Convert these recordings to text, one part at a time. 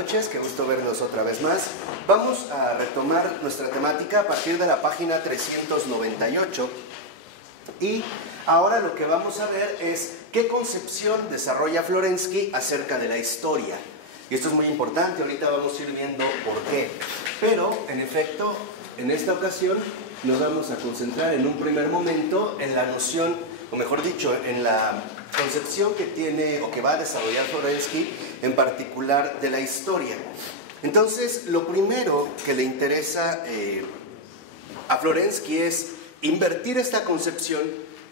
noches, qué gusto vernos otra vez más. Vamos a retomar nuestra temática a partir de la página 398 y ahora lo que vamos a ver es qué concepción desarrolla Florensky acerca de la historia. Y esto es muy importante, ahorita vamos a ir viendo por qué. Pero, en efecto, en esta ocasión nos vamos a concentrar en un primer momento en la noción, o mejor dicho, en la concepción que tiene o que va a desarrollar Florensky en particular de la historia. Entonces, lo primero que le interesa a Florensky es invertir esta concepción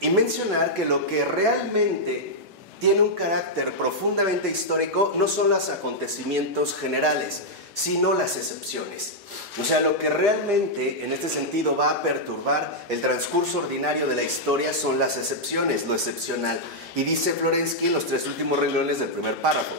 y mencionar que lo que realmente tiene un carácter profundamente histórico no son los acontecimientos generales, sino las excepciones. O sea, lo que realmente en este sentido va a perturbar el transcurso ordinario de la historia son las excepciones, lo excepcional. Y dice Florensky en los tres últimos renglones del primer párrafo: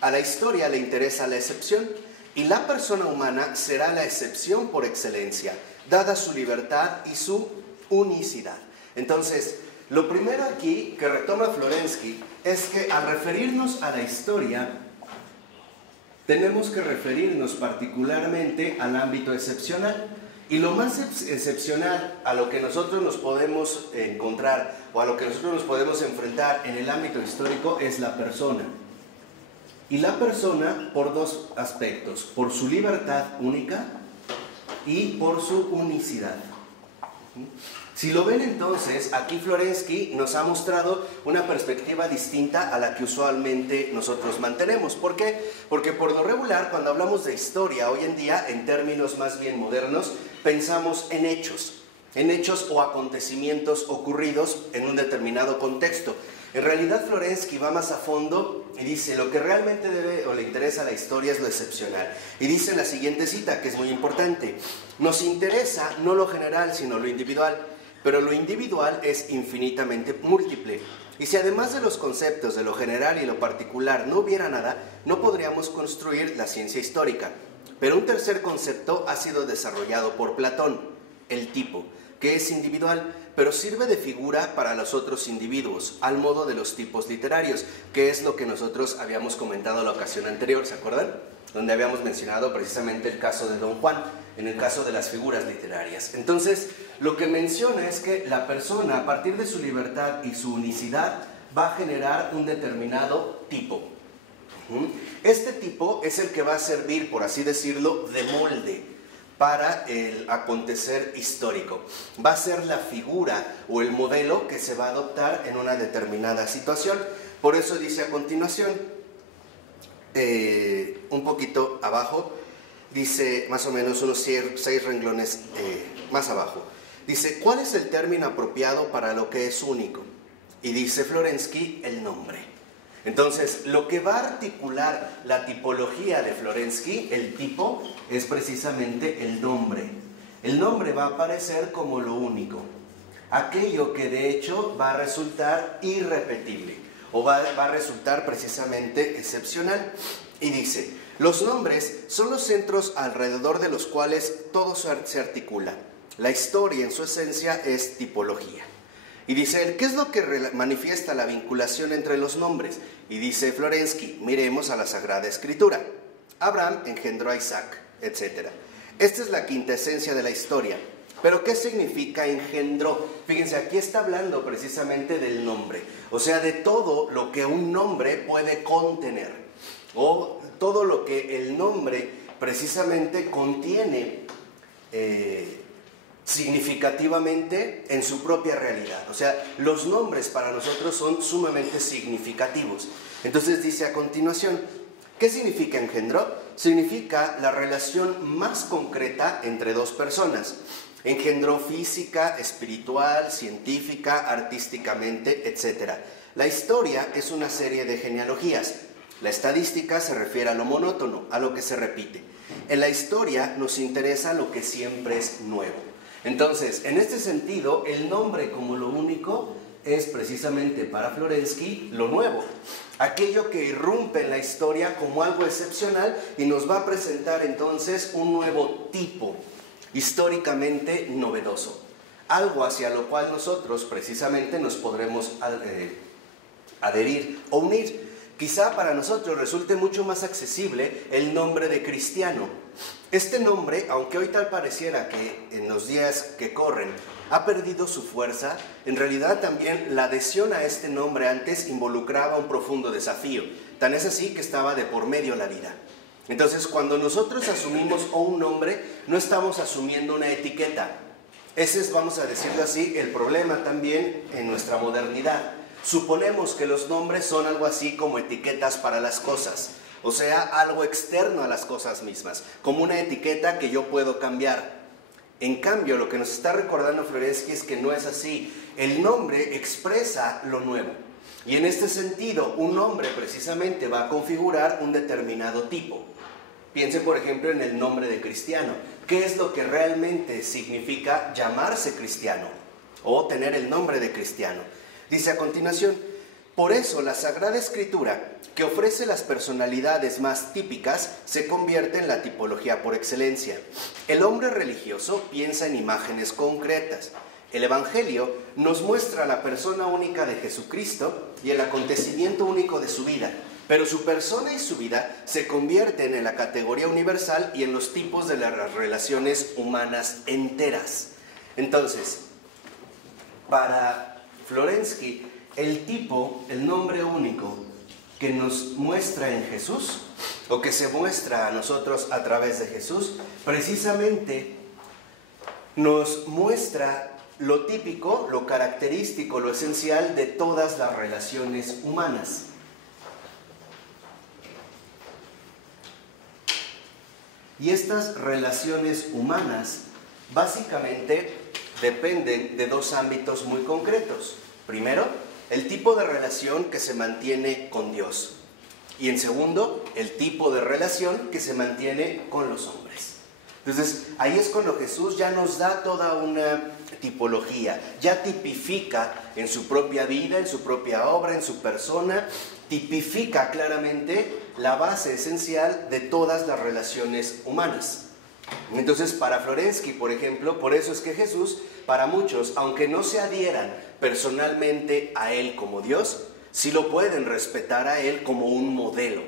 a la historia le interesa la excepción y la persona humana será la excepción por excelencia, dada su libertad y su unicidad. Entonces, lo primero aquí que retoma Florensky es que al referirnos a la historia, tenemos que referirnos particularmente al ámbito excepcional. Y lo más excepcional a lo que nosotros nos podemos encontrar o a lo que nosotros nos podemos enfrentar en el ámbito histórico es la persona. Y la persona por dos aspectos: por su libertad única y por su unicidad. Si lo ven entonces, aquí Florensky nos ha mostrado una perspectiva distinta a la que usualmente nosotros mantenemos. ¿Por qué? Porque por lo regular, cuando hablamos de historia hoy en día, en términos más bien modernos, pensamos en hechos o acontecimientos ocurridos en un determinado contexto. En realidad Florensky va más a fondo y dice: lo que realmente debe o le interesa a la historia es lo excepcional. Y dice en la siguiente cita, que es muy importante: nos interesa no lo general sino lo individual, pero lo individual es infinitamente múltiple. Y si además de los conceptos de lo general y lo particular no hubiera nada, no podríamos construir la ciencia histórica. Pero un tercer concepto ha sido desarrollado por Platón: el tipo, que es individual, pero sirve de figura para los otros individuos, al modo de los tipos literarios, que es lo que nosotros habíamos comentado la ocasión anterior, ¿se acuerdan? Donde habíamos mencionado precisamente el caso de Don Juan, en el caso de las figuras literarias. Entonces, lo que menciona es que la persona, a partir de su libertad y su unicidad, va a generar un determinado tipo. Este tipo es el que va a servir, por así decirlo, de molde para el acontecer histórico. Va a ser la figura o el modelo que se va a adoptar en una determinada situación. Por eso dice a continuación, un poquito abajo, dice más o menos unos 6 renglones más abajo, dice: ¿cuál es el término apropiado para lo que es único? Y dice Florensky: el nombre. Entonces, lo que va a articular la tipología de Florensky, el tipo, es precisamente el nombre. El nombre va a aparecer como lo único, aquello que de hecho va a resultar irrepetible o va a resultar precisamente excepcional. Y dice: los nombres son los centros alrededor de los cuales todo se articula. La historia en su esencia es tipología. Y dice: ¿qué es lo que manifiesta la vinculación entre los nombres? Y dice Florensky: miremos a la Sagrada Escritura. Abraham engendró a Isaac, etc. Esta es la quintesencia de la historia. ¿Pero qué significa engendró? Fíjense, aquí está hablando precisamente del nombre, o sea, de todo lo que un nombre puede contener, o todo lo que el nombre precisamente contiene significativamente en su propia realidad. O sea, los nombres para nosotros son sumamente significativos. Entonces dice a continuación: ¿qué significa engendró? Significa la relación más concreta entre dos personas. Engendró física, espiritual, científica, artísticamente, etc. La historia es una serie de genealogías. La estadística se refiere a lo monótono, a lo que se repite. En la historia nos interesa lo que siempre es nuevo. Entonces, en este sentido, el nombre como lo único es precisamente para Florensky lo nuevo, aquello que irrumpe en la historia como algo excepcional y nos va a presentar entonces un nuevo tipo históricamente novedoso, algo hacia lo cual nosotros precisamente nos podremos adherir o unir. Quizá para nosotros resulte mucho más accesible el nombre de cristiano. Este nombre, aunque hoy tal pareciera que en los días que corren ha perdido su fuerza, en realidad también la adhesión a este nombre antes involucraba un profundo desafío. Tan es así que estaba de por medio la vida. Entonces, cuando nosotros asumimos un nombre, no estamos asumiendo una etiqueta. Ese es, vamos a decirlo así, el problema también en nuestra modernidad. Suponemos que los nombres son algo así como etiquetas para las cosas, o sea, algo externo a las cosas mismas, como una etiqueta que yo puedo cambiar. En cambio, lo que nos está recordando Florensky es que no es así. El nombre expresa lo nuevo. Y en este sentido, un nombre precisamente va a configurar un determinado tipo. Piense, por ejemplo, en el nombre de cristiano. ¿Qué es lo que realmente significa llamarse cristiano o tener el nombre de cristiano? Dice a continuación: por eso la Sagrada Escritura, que ofrece las personalidades más típicas, se convierte en la tipología por excelencia. El hombre religioso piensa en imágenes concretas. El Evangelio nos muestra la persona única de Jesucristo y el acontecimiento único de su vida, pero su persona y su vida se convierten en la categoría universal y en los tipos de las relaciones humanas enteras. Entonces, para Florensky, el tipo, el nombre único que nos muestra en Jesús, o que se muestra a nosotros a través de Jesús, precisamente nos muestra lo típico, lo característico, lo esencial de todas las relaciones humanas. Y estas relaciones humanas básicamente dependen de dos ámbitos muy concretos. Primero, el tipo de relación que se mantiene con Dios. Y en segundo, el tipo de relación que se mantiene con los hombres. Entonces, ahí es cuando Jesús ya nos da toda una tipología, ya tipifica en su propia vida, en su propia obra, en su persona, tipifica claramente la base esencial de todas las relaciones humanas. Entonces, para Florensky, por ejemplo, por eso es que Jesús, para muchos, aunque no se adhieran personalmente a Él como Dios, sí lo pueden respetar a Él como un modelo,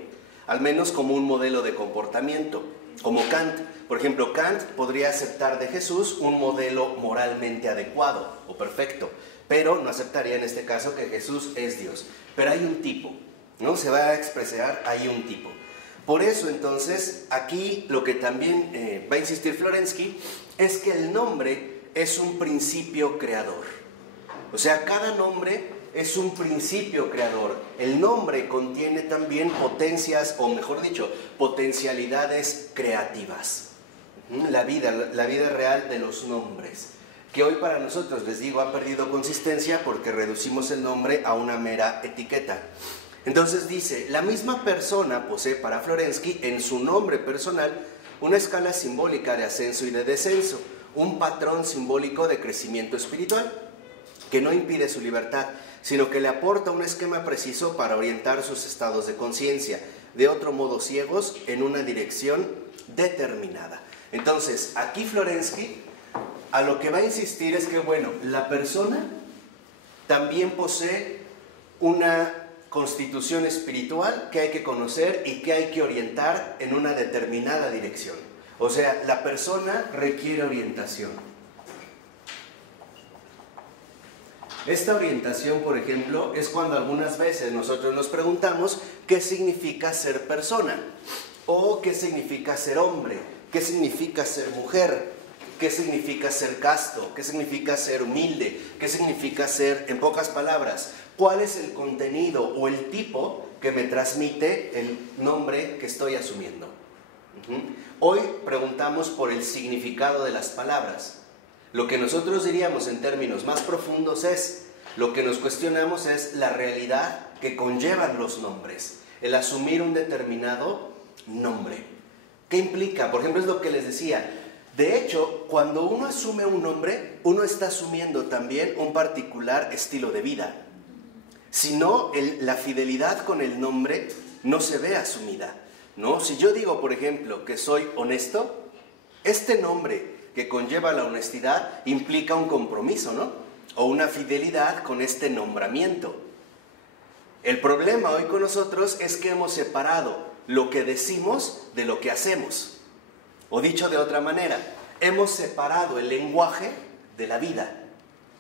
al menos como un modelo de comportamiento, como Kant. Por ejemplo, Kant podría aceptar de Jesús un modelo moralmente adecuado o perfecto, pero no aceptaría en este caso que Jesús es Dios. Pero hay un tipo, ¿no? Se va a expresar, hay un tipo. Por eso, entonces, aquí lo que también va a insistir Florensky es que el nombre es un principio creador. O sea, cada nombre es un principio creador. El nombre contiene también potencias, o mejor dicho, potencialidades creativas. La vida real de los nombres, que hoy para nosotros, les digo, ha perdido consistencia porque reducimos el nombre a una mera etiqueta. Entonces dice, la misma persona posee para Florensky en su nombre personal una escala simbólica de ascenso y de descenso, un patrón simbólico de crecimiento espiritual que no impide su libertad, sino que le aporta un esquema preciso para orientar sus estados de conciencia, de otro modo ciegos, en una dirección determinada. Entonces, aquí Florensky a lo que va a insistir es que, bueno, la persona también posee una constitución espiritual que hay que conocer y que hay que orientar en una determinada dirección. O sea, la persona requiere orientación. Esta orientación, por ejemplo, es cuando algunas veces nosotros nos preguntamos qué significa ser persona, o qué significa ser hombre, qué significa ser mujer, qué significa ser casto, qué significa ser humilde, qué significa ser, en pocas palabras, cuál es el contenido o el tipo que me transmite el nombre que estoy asumiendo. Hoy preguntamos por el significado de las palabras. Lo que nosotros diríamos en términos más profundos es, lo que nos cuestionamos es la realidad que conllevan los nombres, el asumir un determinado nombre. ¿Qué implica? Por ejemplo, es lo que les decía. De hecho, cuando uno asume un nombre, uno está asumiendo también un particular estilo de vida. Si no, la fidelidad con el nombre no se ve asumida, ¿no? Si yo digo, por ejemplo, que soy honesto, este nombre que conlleva la honestidad implica un compromiso, ¿no? O una fidelidad con este nombramiento. El problema hoy con nosotros es que hemos separado lo que decimos de lo que hacemos. O dicho de otra manera, hemos separado el lenguaje de la vida,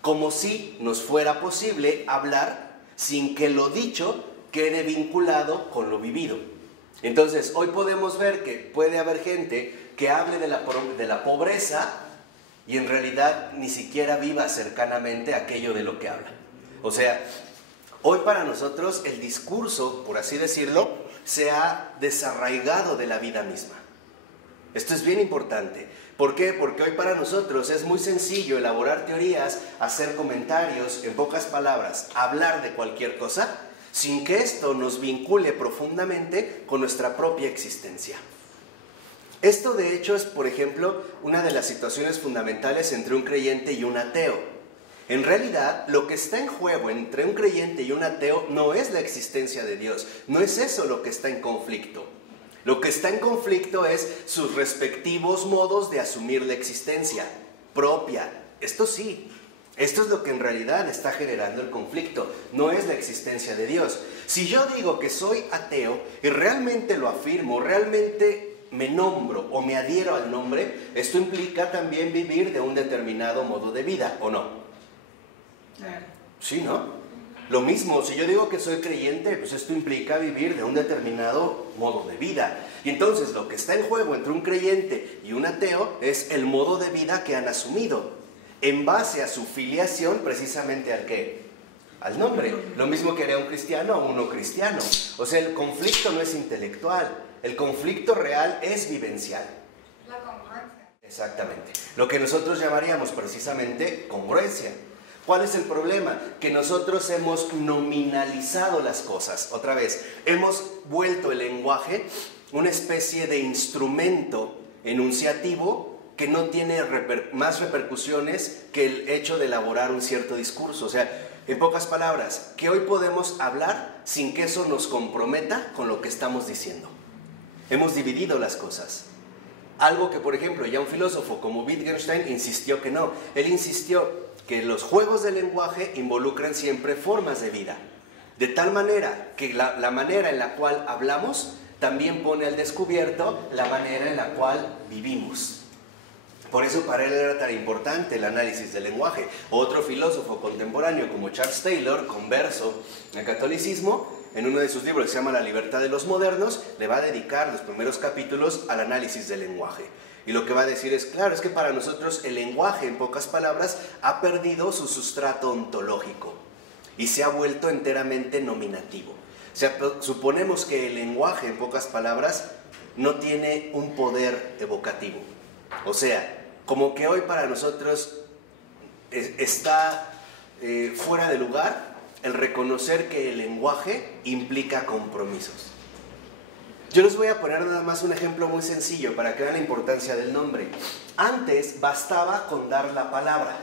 como si nos fuera posible hablar sin que lo dicho quede vinculado con lo vivido. Entonces, hoy podemos ver que puede haber gente que hable de la pobreza y en realidad ni siquiera viva cercanamente aquello de lo que habla. O sea, hoy para nosotros el discurso, por así decirlo, se ha desarraigado de la vida misma. Esto es bien importante. ¿Por qué? Porque hoy para nosotros es muy sencillo elaborar teorías, hacer comentarios, en pocas palabras, hablar de cualquier cosa, sin que esto nos vincule profundamente con nuestra propia existencia. Esto de hecho es, por ejemplo, una de las situaciones fundamentales entre un creyente y un ateo. En realidad, lo que está en juego entre un creyente y un ateo no es la existencia de Dios, no es eso lo que está en conflicto. Lo que está en conflicto es sus respectivos modos de asumir la existencia propia. Esto sí, esto es lo que en realidad está generando el conflicto, no es la existencia de Dios. Si yo digo que soy ateo y realmente lo afirmo, realmente me nombro o me adhiero al nombre, esto implica también vivir de un determinado modo de vida, ¿o no? Sí, ¿no? Lo mismo, si yo digo que soy creyente, pues esto implica vivir de un determinado modo de vida. Y entonces lo que está en juego entre un creyente y un ateo es el modo de vida que han asumido, en base a su filiación precisamente ¿al qué? Al nombre. Lo mismo que haría un cristiano o un no cristiano. O sea, el conflicto no es intelectual, el conflicto real es vivencial. La congruencia. Exactamente. Lo que nosotros llamaríamos precisamente congruencia. ¿Cuál es el problema? Que nosotros hemos nominalizado las cosas. Otra vez, hemos vuelto el lenguaje una especie de instrumento enunciativo que no tiene más repercusiones que el hecho de elaborar un cierto discurso. O sea, en pocas palabras, que hoy podemos hablar sin que eso nos comprometa con lo que estamos diciendo. Hemos dividido las cosas. Algo que, por ejemplo, ya un filósofo como Wittgenstein insistió que no. Él insistió que los juegos del lenguaje involucran siempre formas de vida. De tal manera que la manera en la cual hablamos también pone al descubierto la manera en la cual vivimos. Por eso para él era tan importante el análisis del lenguaje. Otro filósofo contemporáneo como Charles Taylor, converso al catolicismo, en uno de sus libros que se llama La libertad de los modernos, le va a dedicar los primeros capítulos al análisis del lenguaje. Y lo que va a decir es, claro, es que para nosotros el lenguaje, en pocas palabras, ha perdido su sustrato ontológico y se ha vuelto enteramente nominativo. O sea, suponemos que el lenguaje, en pocas palabras, no tiene un poder evocativo. O sea, como que hoy para nosotros está fuera de lugar el reconocer que el lenguaje implica compromisos. Yo les voy a poner nada más un ejemplo muy sencillo para que vean la importancia del nombre. Antes bastaba con dar la palabra.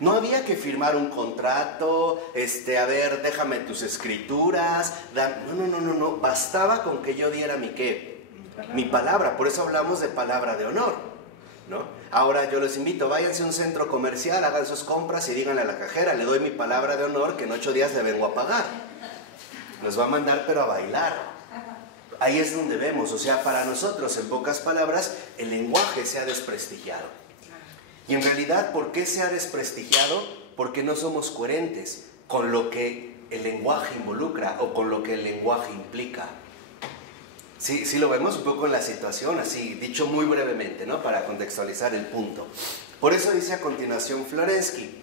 No había que firmar un contrato, a ver, déjame tus escrituras. No. Bastaba con que yo diera mi ¿qué? Mi palabra. Por eso hablamos de palabra de honor, ¿no? Ahora yo les invito, váyanse a un centro comercial, hagan sus compras y díganle a la cajera, le doy mi palabra de honor que en 8 días le vengo a pagar. Nos va a mandar pero a bailar. Ahí es donde vemos, o sea, para nosotros, en pocas palabras, el lenguaje se ha desprestigiado. Y en realidad, ¿por qué se ha desprestigiado? Porque no somos coherentes con lo que el lenguaje involucra o con lo que el lenguaje implica. Sí lo vemos un poco en la situación, así, dicho muy brevemente, ¿no? Para contextualizar el punto. Por eso dice a continuación Florensky.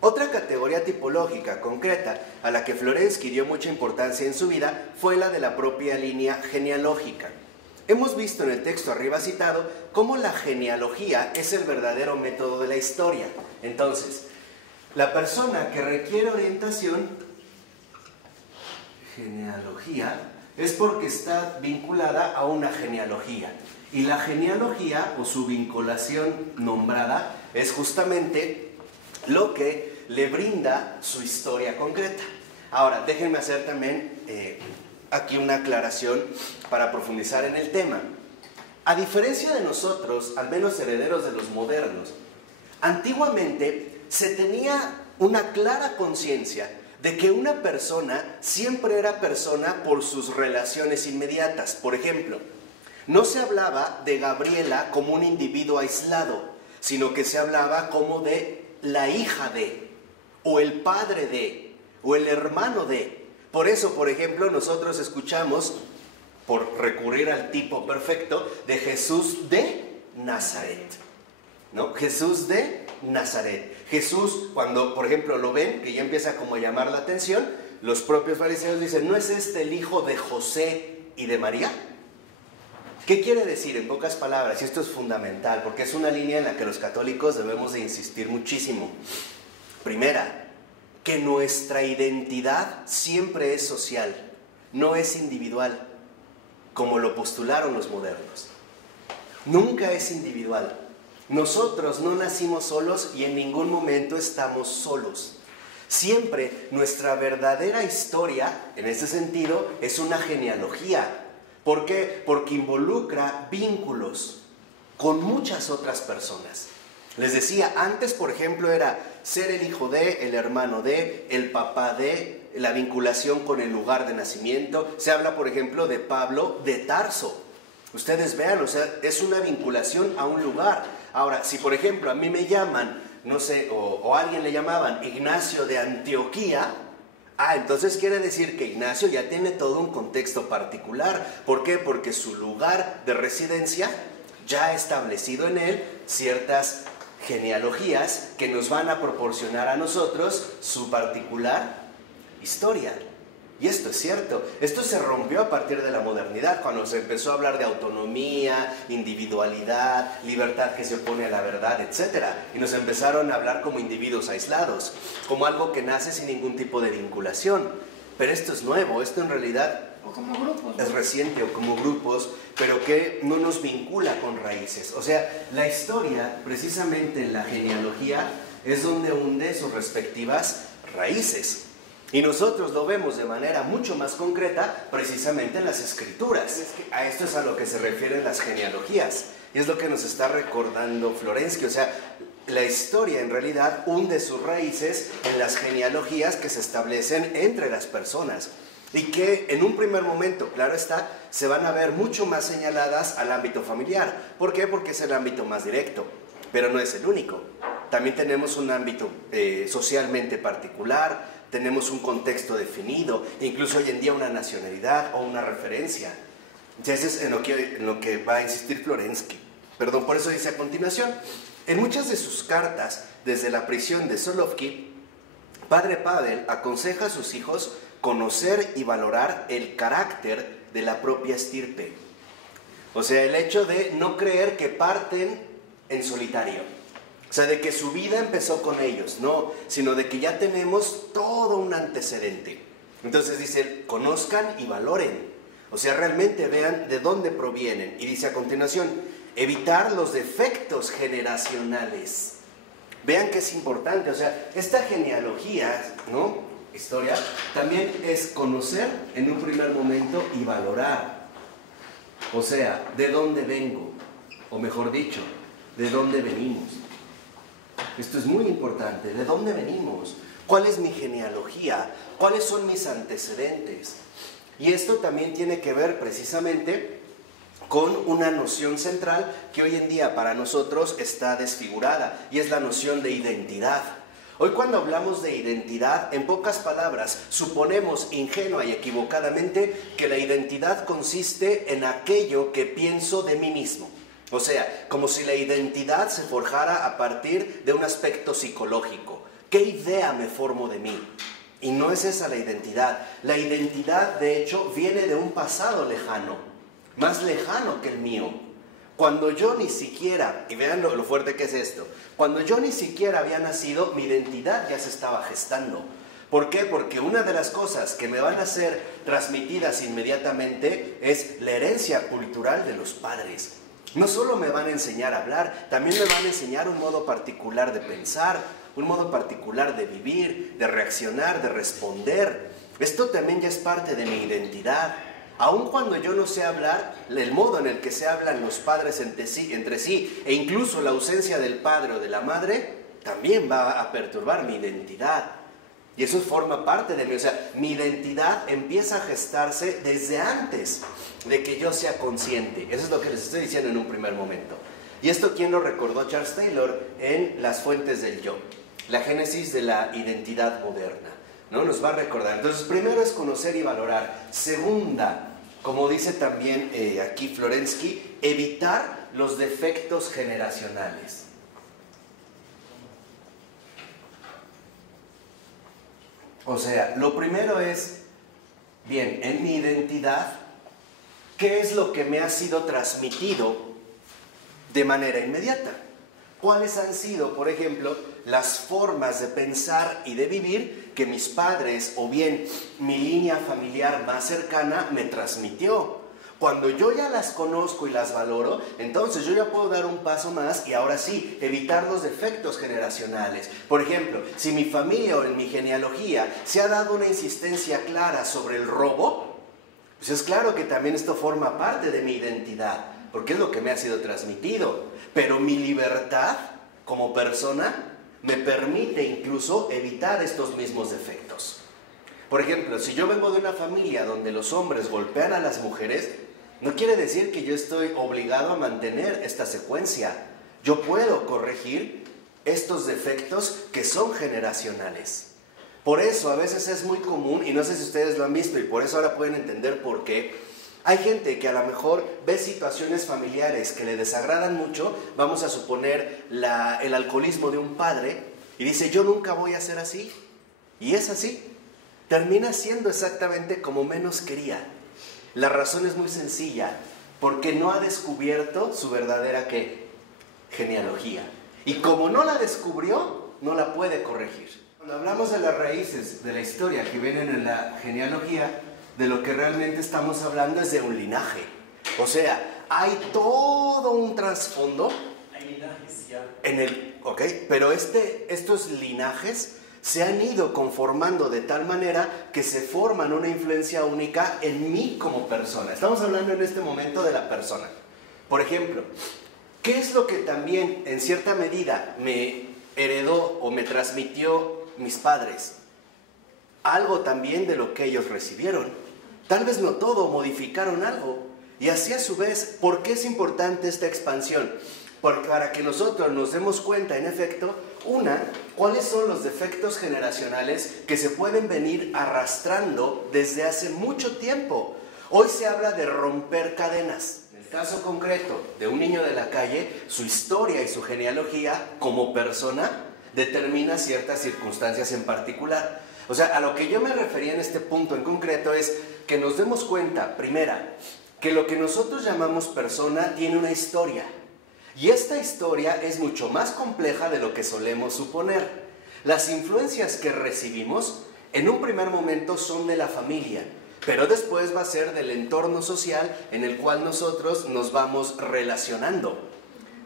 Otra categoría tipológica concreta a la que Florensky dio mucha importancia en su vida fue la de la propia línea genealógica. Hemos visto en el texto arriba citado cómo la genealogía es el verdadero método de la historia. Entonces, la persona que requiere orientación, genealogía, es porque está vinculada a una genealogía. Y la genealogía o su vinculación nombrada es justamente lo que le brinda su historia concreta. Ahora, déjenme hacer también aquí una aclaración para profundizar en el tema. A diferencia de nosotros, al menos herederos de los modernos, antiguamente se tenía una clara conciencia de que una persona siempre era persona por sus relaciones inmediatas. Por ejemplo, no se hablaba de Gabriela como un individuo aislado, sino que se hablaba como de la hija de, o el padre de, o el hermano de. Por eso, por ejemplo, nosotros escuchamos, por recurrir al tipo perfecto, de Jesús de Nazaret, ¿no? Jesús de Nazaret. Jesús, cuando, por ejemplo, lo ven, que ya empieza como a llamar la atención, los propios fariseos dicen, ¿no es este el hijo de José y de María? ¿Qué quiere decir en pocas palabras? Y esto es fundamental, porque es una línea en la que los católicos debemos de insistir muchísimo. Primera, que nuestra identidad siempre es social, no es individual, como lo postularon los modernos. Nunca es individual. Nosotros no nacimos solos y en ningún momento estamos solos. Siempre nuestra verdadera historia, en ese sentido, es una genealogía. ¿Por qué? Porque involucra vínculos con muchas otras personas. Les decía, antes, por ejemplo, era ser el hijo de, el hermano de, el papá de, la vinculación con el lugar de nacimiento. Se habla, por ejemplo, de Pablo de Tarso. Ustedes vean, o sea, es una vinculación a un lugar. Ahora, si por ejemplo a mí me llaman, no sé, o a alguien le llamaban Ignacio de Antioquía, entonces quiere decir que Ignacio ya tiene todo un contexto particular. ¿Por qué? Porque su lugar de residencia ya ha establecido en él ciertas genealogías que nos van a proporcionar a nosotros su particular historia. Y esto es cierto, esto se rompió a partir de la modernidad, cuando se empezó a hablar de autonomía, individualidad, libertad que se opone a la verdad, etc. Y nos empezaron a hablar como individuos aislados, como algo que nace sin ningún tipo de vinculación. Pero esto es nuevo, esto en realidad o como grupos, es reciente, o como grupos, pero que no nos vincula con raíces. O sea, la historia, precisamente en la genealogía, es donde hunde sus respectivas raíces. Y nosotros lo vemos de manera mucho más concreta precisamente en las Escrituras. A esto es a lo que se refieren las genealogías. Y es lo que nos está recordando Florensky. O sea, la historia en realidad hunde sus raíces en las genealogías que se establecen entre las personas. Y que en un primer momento, claro está, se van a ver mucho más señaladas al ámbito familiar. ¿Por qué? Porque es el ámbito más directo. Pero no es el único. También tenemos un ámbito socialmente particular. Tenemos un contexto definido, incluso hoy en día una nacionalidad o una referencia. Ya eso es en lo que va a insistir Florensky. Perdón, por eso dice a continuación, en muchas de sus cartas, desde la prisión de Solovki, Padre Pavel aconseja a sus hijos conocer y valorar el carácter de la propia estirpe. O sea, el hecho de no creer que parten en solitario. O sea, de que su vida empezó con ellos, no, sino de que ya tenemos todo un antecedente. Entonces dice, conozcan y valoren. O sea, realmente vean de dónde provienen. Y dice a continuación, evitar los defectos generacionales. Vean que es importante, o sea, esta genealogía, ¿no? Historia, también es conocer en un primer momento y valorar. O sea, de dónde vengo, o mejor dicho, de dónde venimos. Esto es muy importante. ¿De dónde venimos? ¿Cuál es mi genealogía? ¿Cuáles son mis antecedentes? Y esto también tiene que ver precisamente con una noción central que hoy en día para nosotros está desfigurada, y es la noción de identidad. Hoy cuando hablamos de identidad, en pocas palabras, suponemos ingenua y equivocadamente que la identidad consiste en aquello que pienso de mí mismo. O sea, como si la identidad se forjara a partir de un aspecto psicológico. ¿Qué idea me formo de mí? Y no es esa la identidad. La identidad, de hecho, viene de un pasado lejano, más lejano que el mío. Cuando yo ni siquiera, y vean lo fuerte que es esto, cuando yo ni siquiera había nacido, mi identidad ya se estaba gestando. ¿Por qué? Porque una de las cosas que me van a ser transmitidas inmediatamente es la herencia cultural de los padres. No solo me van a enseñar a hablar, también me van a enseñar un modo particular de pensar, un modo particular de vivir, de reaccionar, de responder. Esto también ya es parte de mi identidad. Aun cuando yo no sé hablar, el modo en el que se hablan los padres entre sí, e incluso la ausencia del padre o de la madre, también va a perturbar mi identidad. Y eso forma parte de mí, o sea, mi identidad empieza a gestarse desde antes de que yo sea consciente. Eso es lo que les estoy diciendo en un primer momento. Y esto, ¿quién lo recordó? Charles Taylor en Las fuentes del yo, la génesis de la identidad moderna, ¿no? Nos va a recordar. Entonces, primero es conocer y valorar. Segunda, como dice también aquí Florensky, evitar los defectos generacionales. O sea, lo primero es, bien, en mi identidad, ¿qué es lo que me ha sido transmitido de manera inmediata? ¿Cuáles han sido, por ejemplo, las formas de pensar y de vivir que mis padres o bien mi línea familiar más cercana me transmitió? Cuando yo ya las conozco y las valoro, entonces yo ya puedo dar un paso más y ahora sí, evitar los defectos generacionales. Por ejemplo, si mi familia o en mi genealogía se ha dado una insistencia clara sobre el robo, pues es claro que también esto forma parte de mi identidad, porque es lo que me ha sido transmitido. Pero mi libertad como persona me permite incluso evitar estos mismos defectos. Por ejemplo, si yo vengo de una familia donde los hombres golpean a las mujeres, no quiere decir que yo estoy obligado a mantener esta secuencia. Yo puedo corregir estos defectos que son generacionales. Por eso a veces es muy común, y no sé si ustedes lo han visto, y por eso ahora pueden entender por qué, hay gente que a lo mejor ve situaciones familiares que le desagradan mucho, vamos a suponer el alcoholismo de un padre, y dice, yo nunca voy a ser así. Y es así. Termina siendo exactamente como menos quería. La razón es muy sencilla, porque no ha descubierto su verdadera ¿qué? Genealogía. Y como no la descubrió, no la puede corregir. Cuando hablamos de las raíces de la historia que vienen en la genealogía, de lo que realmente estamos hablando es de un linaje. O sea, hay todo un trasfondo. Hay linajes ya. ¿Ok? Pero estos linajes se han ido conformando de tal manera que se forman una influencia única en mí como persona. Estamos hablando en este momento de la persona. Por ejemplo, ¿qué es lo que también en cierta medida me heredó o me transmitió mis padres? Algo también de lo que ellos recibieron. Tal vez no todo, modificaron algo. Y así a su vez, ¿por qué es importante esta expansión? Porque para que nosotros nos demos cuenta, en efecto, ¿cuáles son los defectos generacionales que se pueden venir arrastrando desde hace mucho tiempo? Hoy se habla de romper cadenas. En el caso concreto de un niño de la calle, su historia y su genealogía como persona determina ciertas circunstancias en particular. O sea, a lo que yo me refería en este punto en concreto es que nos demos cuenta, primera, que lo que nosotros llamamos persona tiene una historia. Y esta historia es mucho más compleja de lo que solemos suponer. Las influencias que recibimos en un primer momento son de la familia, pero después va a ser del entorno social en el cual nosotros nos vamos relacionando.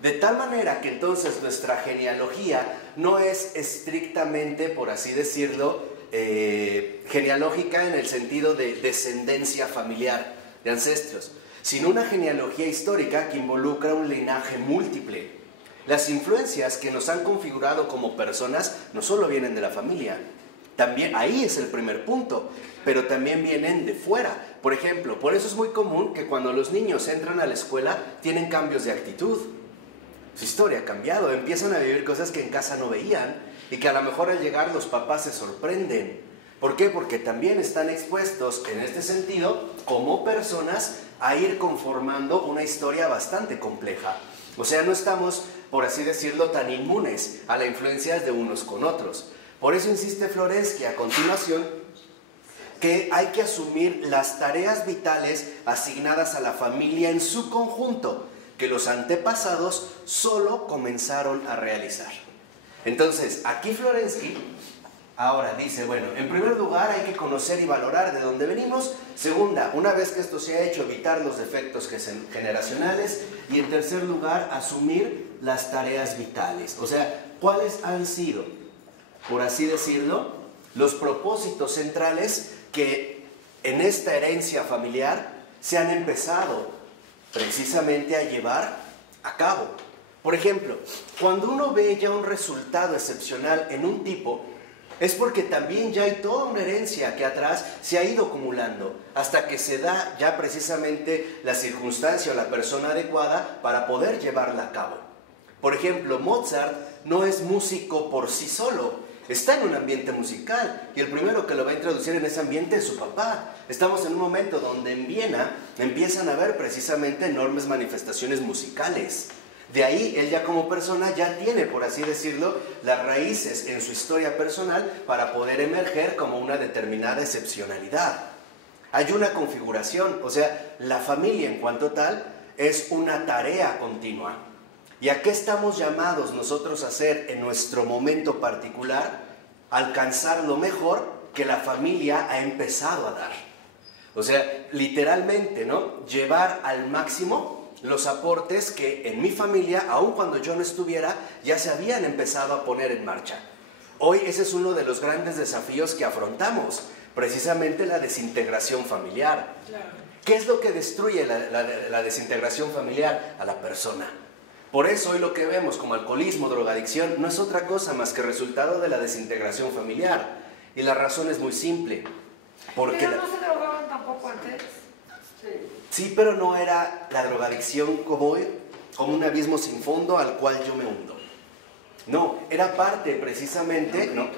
De tal manera que entonces nuestra genealogía no es estrictamente, por así decirlo, genealógica en el sentido de descendencia familiar, de ancestros, sino una genealogía histórica que involucra un linaje múltiple. Las influencias que nos han configurado como personas no solo vienen de la familia, también ahí es el primer punto, pero también vienen de fuera. Por ejemplo, por eso es muy común que cuando los niños entran a la escuela tienen cambios de actitud. Su historia ha cambiado, empiezan a vivir cosas que en casa no veían y que a lo mejor al llegar los papás se sorprenden. ¿Por qué? Porque también están expuestos en este sentido como personas a ir conformando una historia bastante compleja. O sea, no estamos, por así decirlo, tan inmunes a la influencia de unos con otros. Por eso insiste Florensky a continuación que hay que asumir las tareas vitales asignadas a la familia en su conjunto, que los antepasados solo comenzaron a realizar. Entonces, aquí Florensky ahora dice, bueno, en primer lugar hay que conocer y valorar de dónde venimos. Segunda, una vez que esto se ha hecho, evitar los defectos generacionales. Y en tercer lugar, asumir las tareas vitales. O sea, ¿cuáles han sido, por así decirlo, los propósitos centrales que en esta herencia familiar se han empezado precisamente a llevar a cabo? Por ejemplo, cuando uno ve ya un resultado excepcional en un tipo, es porque también ya hay toda una herencia que atrás se ha ido acumulando hasta que se da ya precisamente la circunstancia o la persona adecuada para poder llevarla a cabo. Por ejemplo, Mozart no es músico por sí solo, está en un ambiente musical y el primero que lo va a introducir en ese ambiente es su papá. Estamos en un momento donde en Viena empiezan a haber precisamente enormes manifestaciones musicales. De ahí, él ya como persona ya tiene, por así decirlo, las raíces en su historia personal para poder emerger como una determinada excepcionalidad. Hay una configuración, o sea, la familia en cuanto tal es una tarea continua. ¿Y a qué estamos llamados nosotros a hacer en nuestro momento particular? Alcanzar lo mejor que la familia ha empezado a dar. O sea, literalmente, ¿no? Llevar al máximo los aportes que en mi familia, aun cuando yo no estuviera, ya se habían empezado a poner en marcha. Hoy ese es uno de los grandes desafíos que afrontamos, precisamente la desintegración familiar. Claro. ¿Qué es lo que destruye la desintegración familiar? A la persona. Por eso hoy lo que vemos como alcoholismo, drogadicción, no es otra cosa más que resultado de la desintegración familiar. Y la razón es muy simple. Porque ¿Pero no se drogaban tampoco antes? Sí, pero no era la drogadicción como hoy, como un abismo sin fondo al cual yo me hundo. No, era parte precisamente, ¿no?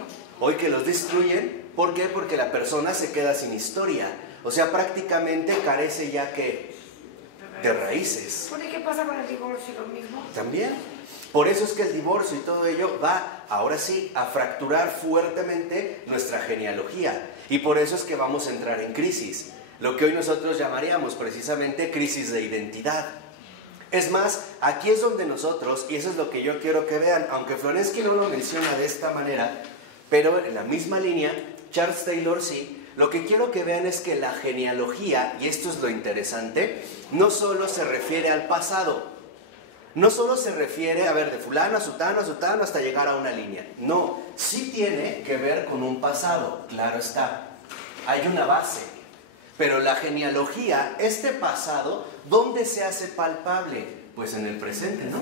Hoy que los destruyen, ¿por qué? Porque la persona se queda sin historia. O sea, prácticamente carece ya que de raíces. ¿Y qué pasa con el divorcio? ¿Lo mismo? También. Por eso es que el divorcio y todo ello va, ahora sí, a fracturar fuertemente nuestra genealogía. Y por eso es que vamos a entrar en crisis. Lo que hoy nosotros llamaríamos precisamente crisis de identidad. Es más, aquí es donde nosotros, y eso es lo que yo quiero que vean, aunque Florensky no lo menciona de esta manera, pero en la misma línea, Charles Taylor sí, lo que quiero que vean es que la genealogía, y esto es lo interesante, no solo se refiere al pasado, no solo se refiere, a ver, de fulano a sutano, hasta llegar a una línea. No, sí tiene que ver con un pasado, claro está, hay una base. Pero la genealogía, este pasado, ¿dónde se hace palpable? Pues en el presente, ¿no?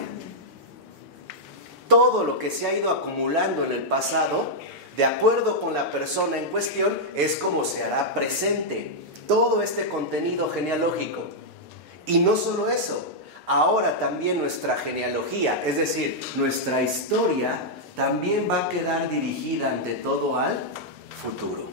Todo lo que se ha ido acumulando en el pasado, de acuerdo con la persona en cuestión, es como se hará presente. Todo este contenido genealógico. Y no solo eso, ahora también nuestra genealogía, es decir, nuestra historia, también va a quedar dirigida ante todo al futuro.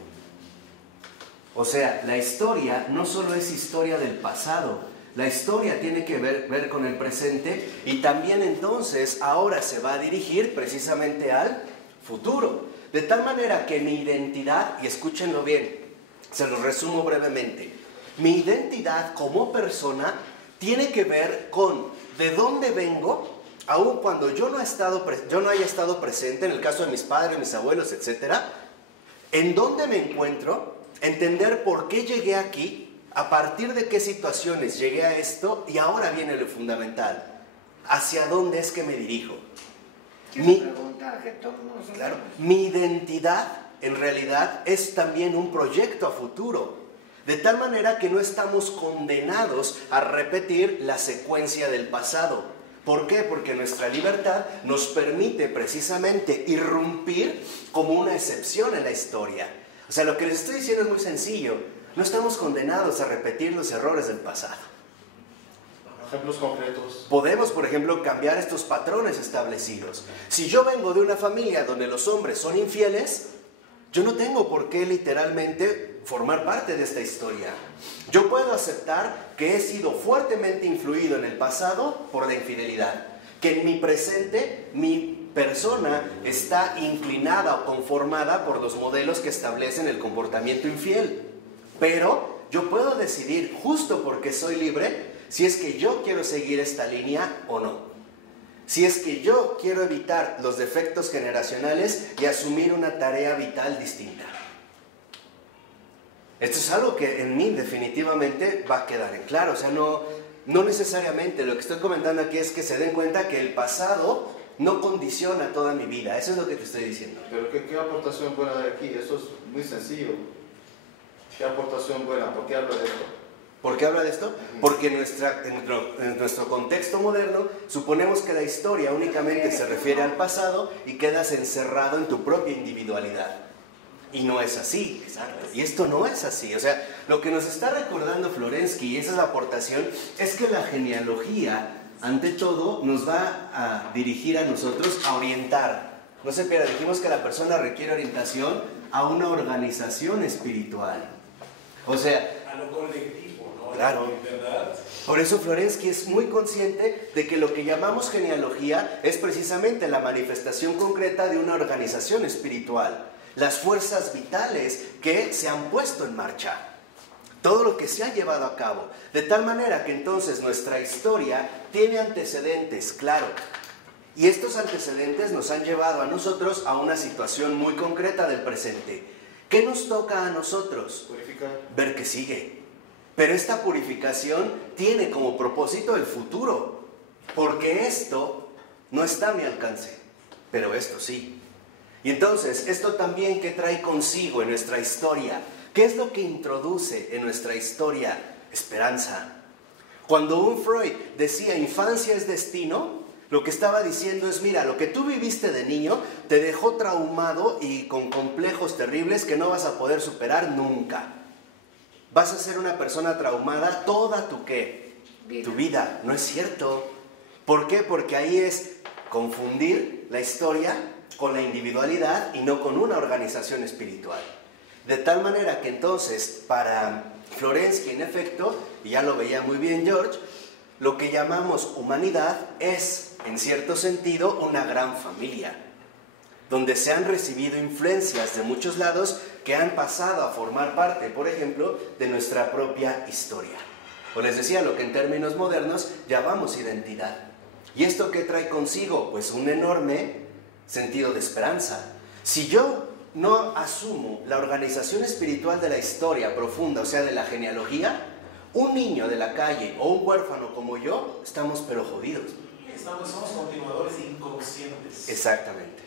O sea, la historia no solo es historia del pasado, la historia tiene que ver con el presente y también entonces ahora se va a dirigir precisamente al futuro. De tal manera que mi identidad, y escúchenlo bien, se los resumo brevemente, mi identidad como persona tiene que ver con de dónde vengo, aun cuando yo no haya estado presente, en el caso de mis padres, mis abuelos, etc., en dónde me encuentro, entender por qué llegué aquí, a partir de qué situaciones llegué a esto, y ahora viene lo fundamental, ¿hacia dónde es que me dirijo? Mi identidad, en realidad, es también un proyecto a futuro, de tal manera que no estamos condenados a repetir la secuencia del pasado. ¿Por qué? Porque nuestra libertad nos permite precisamente irrumpir como una excepción en la historia. O sea, lo que les estoy diciendo es muy sencillo. No estamos condenados a repetir los errores del pasado. Ejemplos concretos. Podemos, por ejemplo, cambiar estos patrones establecidos. Si yo vengo de una familia donde los hombres son infieles, yo no tengo por qué literalmente formar parte de esta historia. Yo puedo aceptar que he sido fuertemente influido en el pasado por la infidelidad, que en mi presente mi persona está inclinada o conformada por los modelos que establecen el comportamiento infiel. Pero yo puedo decidir, justo porque soy libre, si es que yo quiero seguir esta línea o no. Si es que yo quiero evitar los defectos generacionales y asumir una tarea vital distinta. Esto es algo que en mí definitivamente va a quedar en claro. O sea, no necesariamente lo que estoy comentando aquí es que se den cuenta que el pasado no condiciona toda mi vida. Eso es lo que te estoy diciendo. Pero ¿qué aportación buena hay aquí? Eso es muy sencillo. ¿Qué aportación buena? ¿Por qué habla de esto? ¿Por qué habla de esto? Porque en nuestro contexto moderno suponemos que la historia únicamente se refiere al pasado y quedas encerrado en tu propia individualidad. Y no es así, exacto. Y esto no es así. O sea, lo que nos está recordando Florensky, y esa es la aportación, es que la genealogía, ante todo, nos va a dirigir a nosotros a orientar. No se pierda, dijimos que la persona requiere orientación a una organización espiritual. O sea, a lo colectivo, ¿no? Claro. ¿Verdad? Por eso Florensky es muy consciente de que lo que llamamos genealogía es precisamente la manifestación concreta de una organización espiritual. Las fuerzas vitales que se han puesto en marcha, todo lo que se ha llevado a cabo, de tal manera que entonces nuestra historia tiene antecedentes, claro, y estos antecedentes nos han llevado a nosotros a una situación muy concreta del presente. ¿Qué nos toca a nosotros? Purificar. Ver qué sigue. Pero esta purificación tiene como propósito el futuro, porque esto no está a mi alcance, pero esto sí. Y entonces, esto también, ¿qué trae consigo en nuestra historia? ¿Qué es lo que introduce en nuestra historia? Esperanza. Cuando un Freud decía infancia es destino, lo que estaba diciendo es, mira, lo que tú viviste de niño te dejó traumado y con complejos terribles que no vas a poder superar nunca. Vas a ser una persona traumada toda tu ¿qué? Tu vida. No es cierto. ¿Por qué? Porque ahí es confundir la historia con la individualidad y no con una organización espiritual. De tal manera que entonces, para Florensky, en efecto, y ya lo veía muy bien George, lo que llamamos humanidad es, en cierto sentido, una gran familia, donde se han recibido influencias de muchos lados que han pasado a formar parte, por ejemplo, de nuestra propia historia. O les decía, lo que en términos modernos llamamos identidad. ¿Y esto qué trae consigo? Pues un enorme sentido de esperanza. Si yo no asumo la organización espiritual de la historia profunda, o sea, de la genealogía, un niño de la calle o un huérfano como yo, estamos pero jodidos. Somos continuadores inconscientes. Exactamente.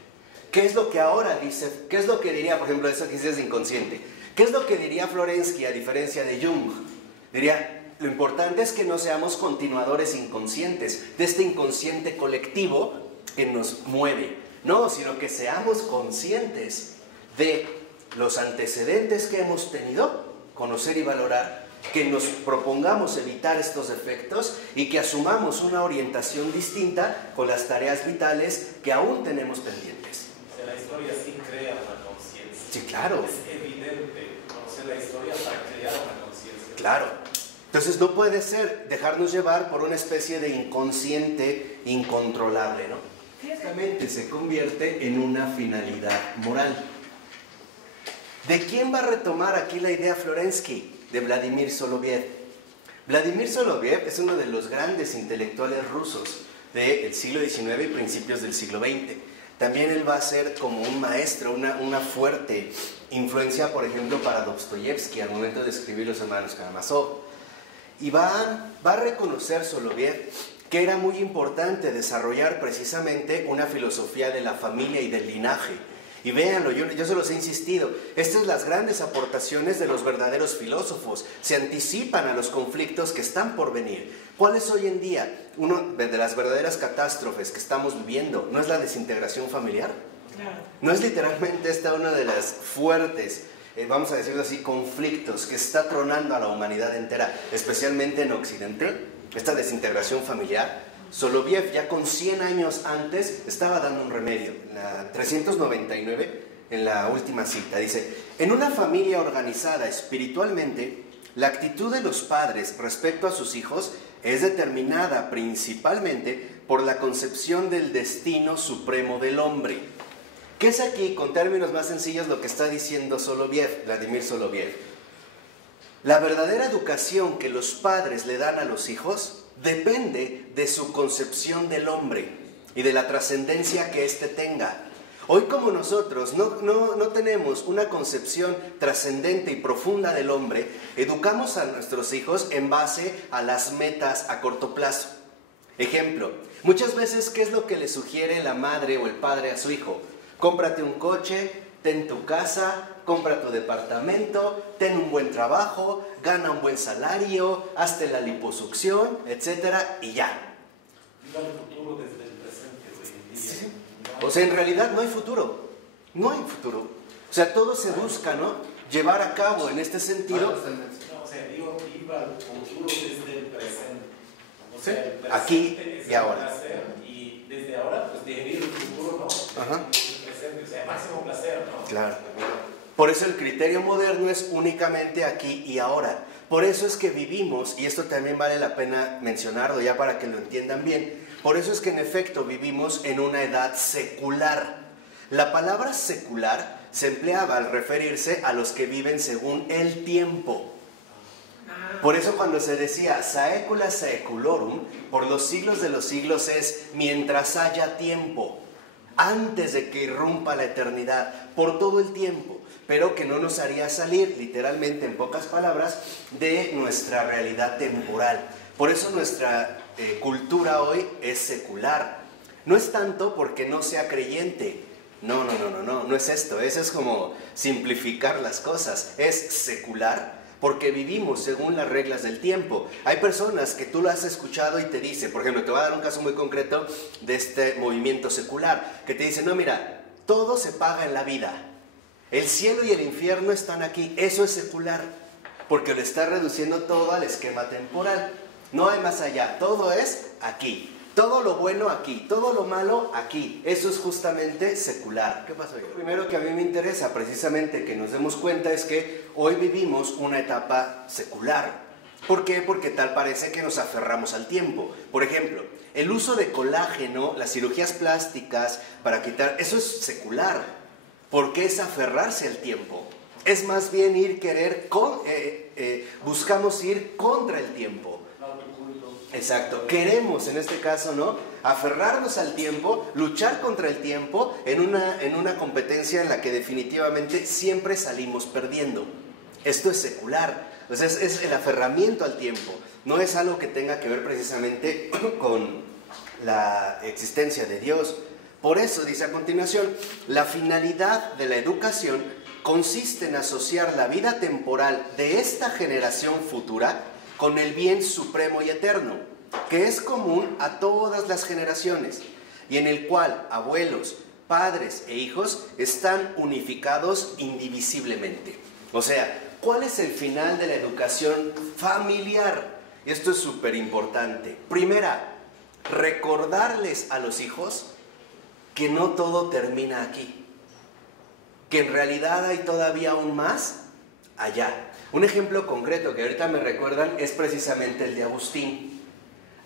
¿Qué es lo que ahora dice? ¿Qué es lo que diría, por ejemplo, eso que dices de inconsciente? ¿Qué es lo que diría Florensky a diferencia de Jung? Diría, lo importante es que no seamos continuadores inconscientes de este inconsciente colectivo que nos mueve. No, sino que seamos conscientes de los antecedentes que hemos tenido, conocer y valorar, que nos propongamos evitar estos efectos y que asumamos una orientación distinta con las tareas vitales que aún tenemos pendientes. O sea, la historia sí crea una conciencia. Sí, claro. Es evidente conocer la historia para crear una conciencia. Claro. Entonces no puede ser dejarnos llevar por una especie de inconsciente incontrolable, ¿no? La mente se convierte en una finalidad moral. ¿De quién va a retomar aquí la idea Florensky? De Vladimir Soloviev. Vladimir Soloviev es uno de los grandes intelectuales rusos del siglo XIX y principios del siglo XX. También él va a ser como un maestro, una fuerte influencia, por ejemplo, para Dostoyevsky al momento de escribir Los Hermanos Karamazov. Y va a reconocer Soloviev que era muy importante desarrollar precisamente una filosofía de la familia y del linaje. Y véanlo, yo se los he insistido, estas son las grandes aportaciones de los verdaderos filósofos, se anticipan a los conflictos que están por venir. ¿Cuál es hoy en día una de las verdaderas catástrofes que estamos viviendo? ¿No es la desintegración familiar? Claro. ¿No es literalmente esta una de las fuertes, vamos a decirlo así, conflictos que está tronando a la humanidad entera, especialmente en Occidente? Esta desintegración familiar. Soloviev ya con 100 años antes estaba dando un remedio. En la 399, en la última cita, dice: en una familia organizada espiritualmente, la actitud de los padres respecto a sus hijos es determinada principalmente por la concepción del destino supremo del hombre. ¿Qué es aquí, con términos más sencillos, lo que está diciendo Soloviev, Vladimir Soloviev? La verdadera educación que los padres le dan a los hijos depende de su concepción del hombre y de la trascendencia que éste tenga. Hoy, como nosotros no tenemos una concepción trascendente y profunda del hombre, educamos a nuestros hijos en base a las metas a corto plazo. Ejemplo, muchas veces, ¿qué es lo que le sugiere la madre o el padre a su hijo? Cómprate un coche, ten tu casa, compra tu departamento, ten un buen trabajo, gana un buen salario, hazte la liposucción, etcétera, y ya. Viva el futuro desde el presente hoy en día. Sí. O sea, en realidad no hay futuro. No hay futuro. O sea, todo se busca, ¿no? Llevar a cabo en este sentido. No, o sea, digo, ir para el futuro desde el presente. O sea, el presente aquí es y ahora. Placer, y desde ahora, pues, de vivir el futuro, ¿no? Ajá. El presente, o sea, máximo placer, ¿no? Claro. Por eso el criterio moderno es únicamente aquí y ahora. Por eso es que vivimos, y esto también vale la pena mencionarlo ya para que lo entiendan bien, por eso es que en efecto vivimos en una edad secular. La palabra secular se empleaba al referirse a los que viven según el tiempo. Por eso cuando se decía saecula saeculorum, por los siglos de los siglos es mientras haya tiempo, antes de que irrumpa la eternidad, por todo el tiempo, pero que no nos haría salir, literalmente en pocas palabras, de nuestra realidad temporal. Por eso nuestra cultura hoy es secular. No es tanto porque no sea creyente. No es esto. Eso es como simplificar las cosas. Es secular porque vivimos según las reglas del tiempo. Hay personas que tú lo has escuchado y te dicen, por ejemplo, te voy a dar un caso muy concreto de este movimiento secular, que te dicen, no, mira, todo se paga en la vida. El cielo y el infierno están aquí. Eso es secular, porque lo está reduciendo todo al esquema temporal. No hay más allá, todo es aquí. Todo lo bueno aquí, todo lo malo aquí. Eso es justamente secular. ¿Qué pasó? Lo primero que a mí me interesa precisamente que nos demos cuenta es que hoy vivimos una etapa secular. ¿Por qué? Porque tal parece que nos aferramos al tiempo. Por ejemplo, el uso de colágeno, las cirugías plásticas para quitar, eso es secular. Porque es aferrarse al tiempo. Es más bien buscamos ir contra el tiempo. Exacto, queremos en este caso, ¿no? Aferrarnos al tiempo, luchar contra el tiempo en una competencia en la que definitivamente siempre salimos perdiendo. Esto es secular, o sea, es el aferramiento al tiempo, no es algo que tenga que ver precisamente con la existencia de Dios. Por eso, dice a continuación, la finalidad de la educación consiste en asociar la vida temporal de esta generación futura con el bien supremo y eterno, que es común a todas las generaciones, y en el cual abuelos, padres e hijos están unificados indivisiblemente. O sea, ¿cuál es el final de la educación familiar? Esto es súper importante. Primera, recordarles a los hijos que no todo termina aquí, que en realidad hay todavía aún más allá. Un ejemplo concreto que ahorita me recuerdan es precisamente el de Agustín.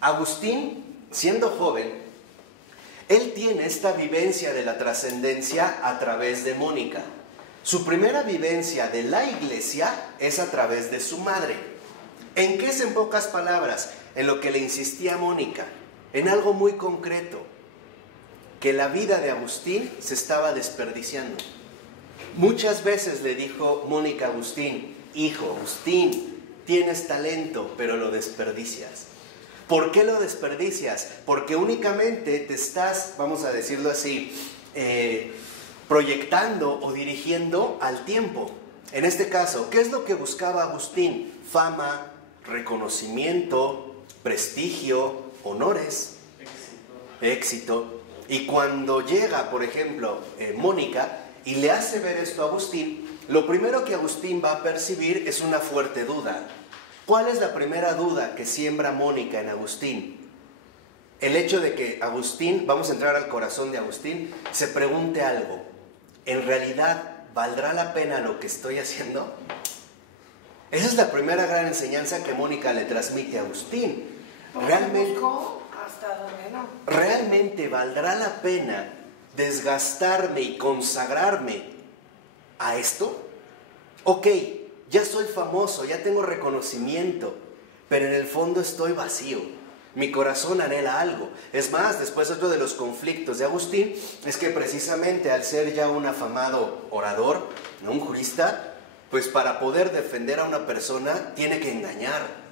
Agustín, siendo joven, él tiene esta vivencia de la trascendencia a través de Mónica. Su primera vivencia de la iglesia es a través de su madre. ¿En qué es, en pocas palabras? En lo que le insistía Mónica, en algo muy concreto, que la vida de Agustín se estaba desperdiciando. Muchas veces le dijo Mónica a Agustín, hijo, Agustín, tienes talento, pero lo desperdicias. ¿Por qué lo desperdicias? Porque únicamente te estás, vamos a decirlo así, proyectando o dirigiendo al tiempo. En este caso, ¿qué es lo que buscaba Agustín? Fama, reconocimiento, prestigio, honores, éxito. Y cuando llega, por ejemplo, Mónica y le hace ver esto a Agustín, lo primero que Agustín va a percibir es una fuerte duda. ¿Cuál es la primera duda que siembra Mónica en Agustín? El hecho de que Agustín, vamos a entrar al corazón de Agustín, se pregunte algo. ¿En realidad valdrá la pena lo que estoy haciendo? Esa es la primera gran enseñanza que Mónica le transmite a Agustín. ¿Realmente valdrá la pena desgastarme y consagrarme a esto? Ok, ya soy famoso, ya tengo reconocimiento, pero en el fondo estoy vacío. Mi corazón anhela algo. Es más, después otro de los conflictos de Agustín es que precisamente al ser ya un afamado orador, ¿no? Un jurista, pues para poder defender a una persona tiene que engañar.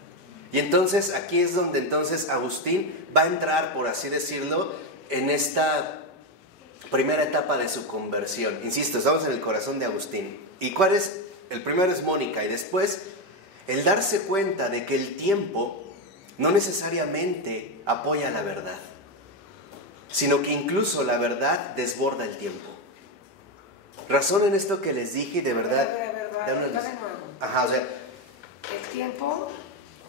Y entonces aquí es donde entonces Agustín va a entrar, por así decirlo, en esta primera etapa de su conversión. Insisto, estamos en el corazón de Agustín. ¿Y cuál es? El primero es Mónica y después el darse cuenta de que el tiempo no necesariamente apoya la verdad, sino que incluso la verdad desborda el tiempo. Razonen esto que les dije y de verdad... Está de nuevo. Ajá, o sea... El tiempo...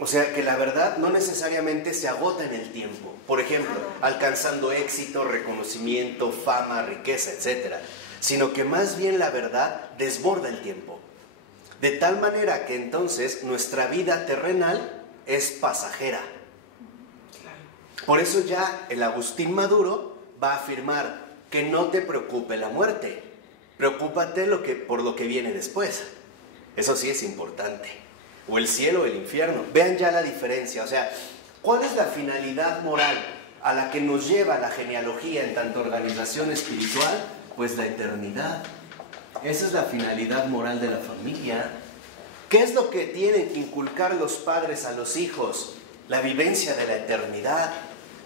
O sea, que la verdad no necesariamente se agota en el tiempo. Por ejemplo, alcanzando éxito, reconocimiento, fama, riqueza, etc. Sino que más bien la verdad desborda el tiempo. De tal manera que entonces nuestra vida terrenal es pasajera. Por eso ya el Agustín Maduro va a afirmar que no te preocupe la muerte. Preocúpate por lo que viene después. Eso sí es importante. O el cielo o el infierno. Vean ya la diferencia. O sea, ¿cuál es la finalidad moral a la que nos lleva la genealogía en tanto organización espiritual? Pues la eternidad. Esa es la finalidad moral de la familia. ¿Qué es lo que tienen que inculcar los padres a los hijos? La vivencia de la eternidad,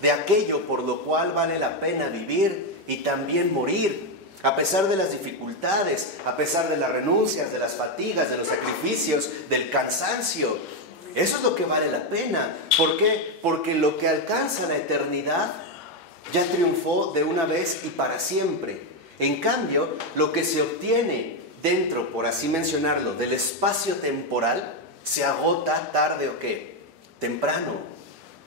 de aquello por lo cual vale la pena vivir y también morir. A pesar de las dificultades, a pesar de las renuncias, de las fatigas, de los sacrificios, del cansancio. Eso es lo que vale la pena. ¿Por qué? Porque lo que alcanza la eternidad ya triunfó de una vez y para siempre. En cambio, lo que se obtiene dentro, por así mencionarlo, del espacio temporal, se agota tarde o qué, temprano.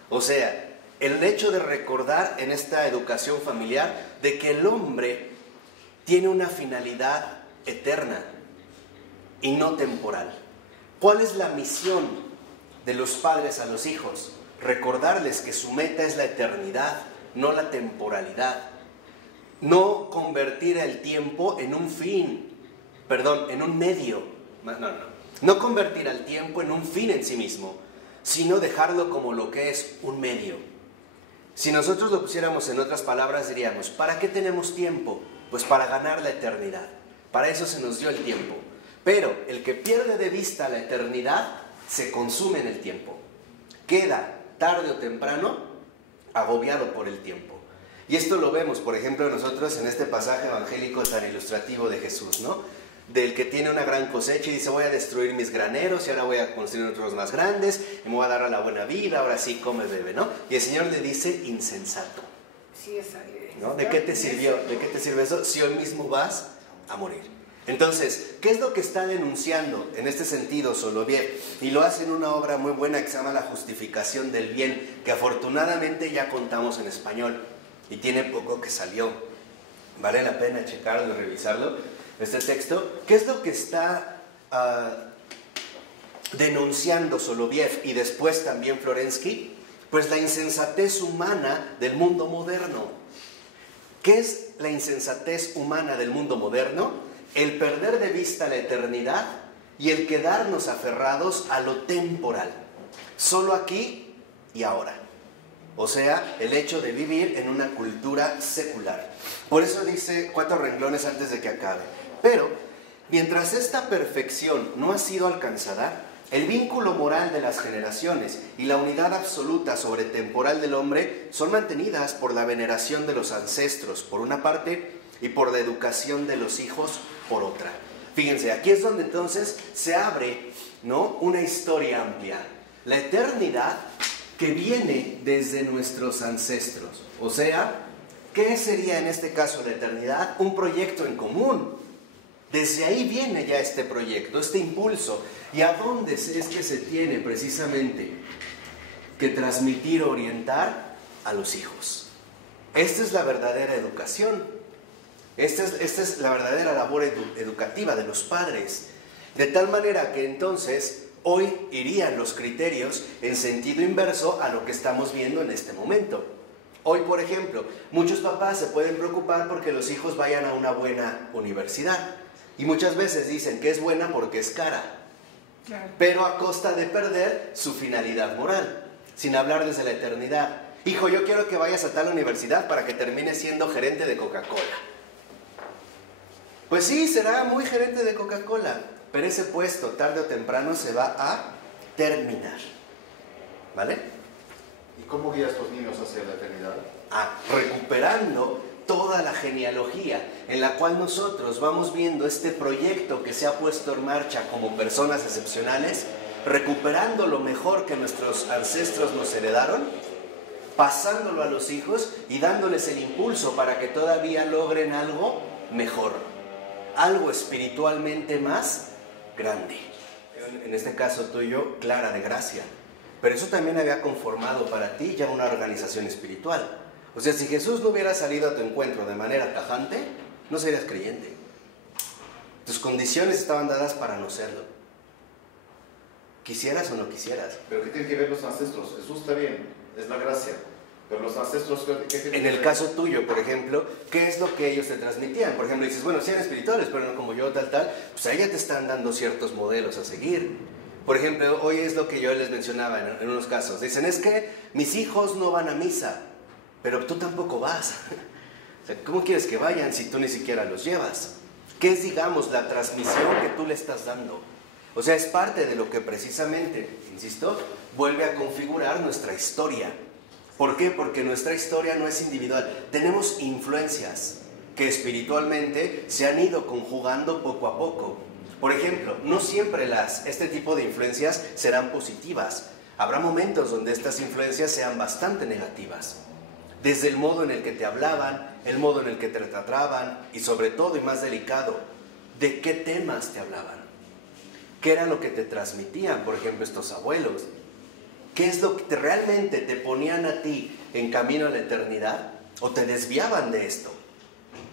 O sea, el hecho de recordar en esta educación familiar de que el hombre tiene una finalidad eterna y no temporal. ¿Cuál es la misión de los padres a los hijos? Recordarles que su meta es la eternidad, no la temporalidad. No convertir el tiempo en un fin, en un medio. No convertir al tiempo en un fin en sí mismo, sino dejarlo como lo que es, un medio. Si nosotros lo pusiéramos en otras palabras, diríamos, ¿para qué tenemos tiempo? Pues para ganar la eternidad. Para eso se nos dio el tiempo. Pero el que pierde de vista la eternidad, se consume en el tiempo. Queda, tarde o temprano, agobiado por el tiempo. Y esto lo vemos, por ejemplo, nosotros en este pasaje evangélico tan ilustrativo de Jesús, ¿no? Del que tiene una gran cosecha y dice, voy a destruir mis graneros y ahora voy a construir otros más grandes y me voy a dar a la buena vida, ahora sí come, bebe, ¿no? Y el Señor le dice, insensato. Sí, ¿No? ¿De qué te sirvió? ¿De qué te sirve eso si hoy mismo vas a morir? Entonces, ¿qué es lo que está denunciando en este sentido Soloviev? Y lo hace en una obra muy buena que se llama La justificación del bien, que afortunadamente ya contamos en español y tiene poco que salió. Vale la pena checarlo y revisarlo, este texto. ¿Qué es lo que está denunciando Soloviev y después también Florensky? Pues la insensatez humana del mundo moderno. ¿Qué es la insensatez humana del mundo moderno? El perder de vista la eternidad y el quedarnos aferrados a lo temporal. Solo aquí y ahora. O sea, el hecho de vivir en una cultura secular. Por eso dice 4 renglones antes de que acabe. Pero, mientras esta perfección no ha sido alcanzada, el vínculo moral de las generaciones y la unidad absoluta sobretemporal del hombre son mantenidas por la veneración de los ancestros, por una parte, y por la educación de los hijos, por otra. Fíjense, aquí es donde entonces se abre, ¿no?, una historia amplia. La eternidad que viene desde nuestros ancestros. O sea, ¿qué sería en este caso la eternidad? Un proyecto en común. Desde ahí viene ya este proyecto, este impulso. ¿Y a dónde es que se tiene precisamente que transmitir, orientar a los hijos? Esta es la verdadera educación. Esta es la verdadera labor educativa de los padres. De tal manera que entonces hoy irían los criterios en sentido inverso a lo que estamos viendo en este momento. Hoy, por ejemplo, muchos papás se pueden preocupar porque los hijos vayan a una buena universidad. Y muchas veces dicen que es buena porque es cara. Claro. Pero a costa de perder su finalidad moral, sin hablarles de la eternidad. Hijo, yo quiero que vayas a tal universidad para que termines siendo gerente de Coca-Cola. Pues sí, será muy gerente de Coca-Cola, pero ese puesto tarde o temprano se va a terminar. ¿Vale? ¿Y cómo guías a estos niños hacia la eternidad? Recuperando toda la genealogía en la cual nosotros vamos viendo este proyecto que se ha puesto en marcha como personas excepcionales, recuperando lo mejor que nuestros ancestros nos heredaron, pasándolo a los hijos y dándoles el impulso para que todavía logren algo mejor. algo espiritualmente más grande. En este caso tuyo, Clara de Gracia. Pero eso también había conformado para ti ya una organización espiritual. O sea, si Jesús no hubiera salido a tu encuentro de manera tajante, no serías creyente. Tus condiciones estaban dadas para no serlo. Quisieras o no quisieras. Pero ¿qué tienen que ver los ancestros? Jesús está bien, es la gracia. Pero los ancestros, ¿qué tienen En que el ver? caso tuyo, por ejemplo, ¿qué es lo que ellos te transmitían? Por ejemplo, dices, bueno, sí eran espirituales, pero no como yo, tal, pues ahí ya te están dando ciertos modelos a seguir. Por ejemplo, hoy es lo que yo les mencionaba en unos casos. Dicen, es que mis hijos no van a misa, pero tú tampoco vas. O sea, ¿cómo quieres que vayan si tú ni siquiera los llevas? ¿Qué es, digamos, la transmisión que tú le estás dando? O sea, es parte de lo que precisamente, insisto, vuelve a configurar nuestra historia. ¿Por qué? Porque nuestra historia no es individual. Tenemos influencias que espiritualmente se han ido conjugando poco a poco. Por ejemplo, no siempre este tipo de influencias serán positivas. Habrá momentos donde estas influencias sean bastante negativas. Desde el modo en el que te hablaban, el modo en el que te trataban y sobre todo y más delicado, ¿de qué temas te hablaban? ¿Qué era lo que te transmitían, por ejemplo, estos abuelos? ¿Qué es lo que realmente te ponían a ti en camino a la eternidad? ¿O te desviaban de esto?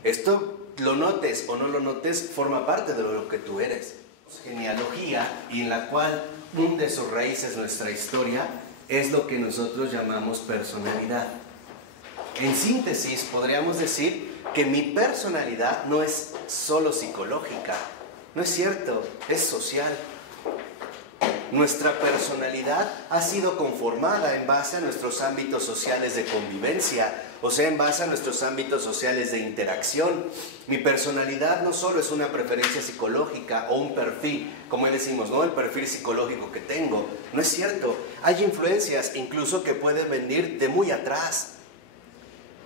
Esto, lo notes o no lo notes, forma parte de lo que tú eres. Genealogía, y en la cual hunde sus raíces nuestra historia, es lo que nosotros llamamos personalidad. En síntesis, podríamos decir que mi personalidad no es solo psicológica. No es cierto, es social. Nuestra personalidad ha sido conformada en base a nuestros ámbitos sociales de convivencia, o sea, en base a nuestros ámbitos sociales de interacción. Mi personalidad no solo es una preferencia psicológica o un perfil, como decimos, ¿no? El perfil psicológico que tengo. No es cierto. Hay influencias incluso que pueden venir de muy atrás,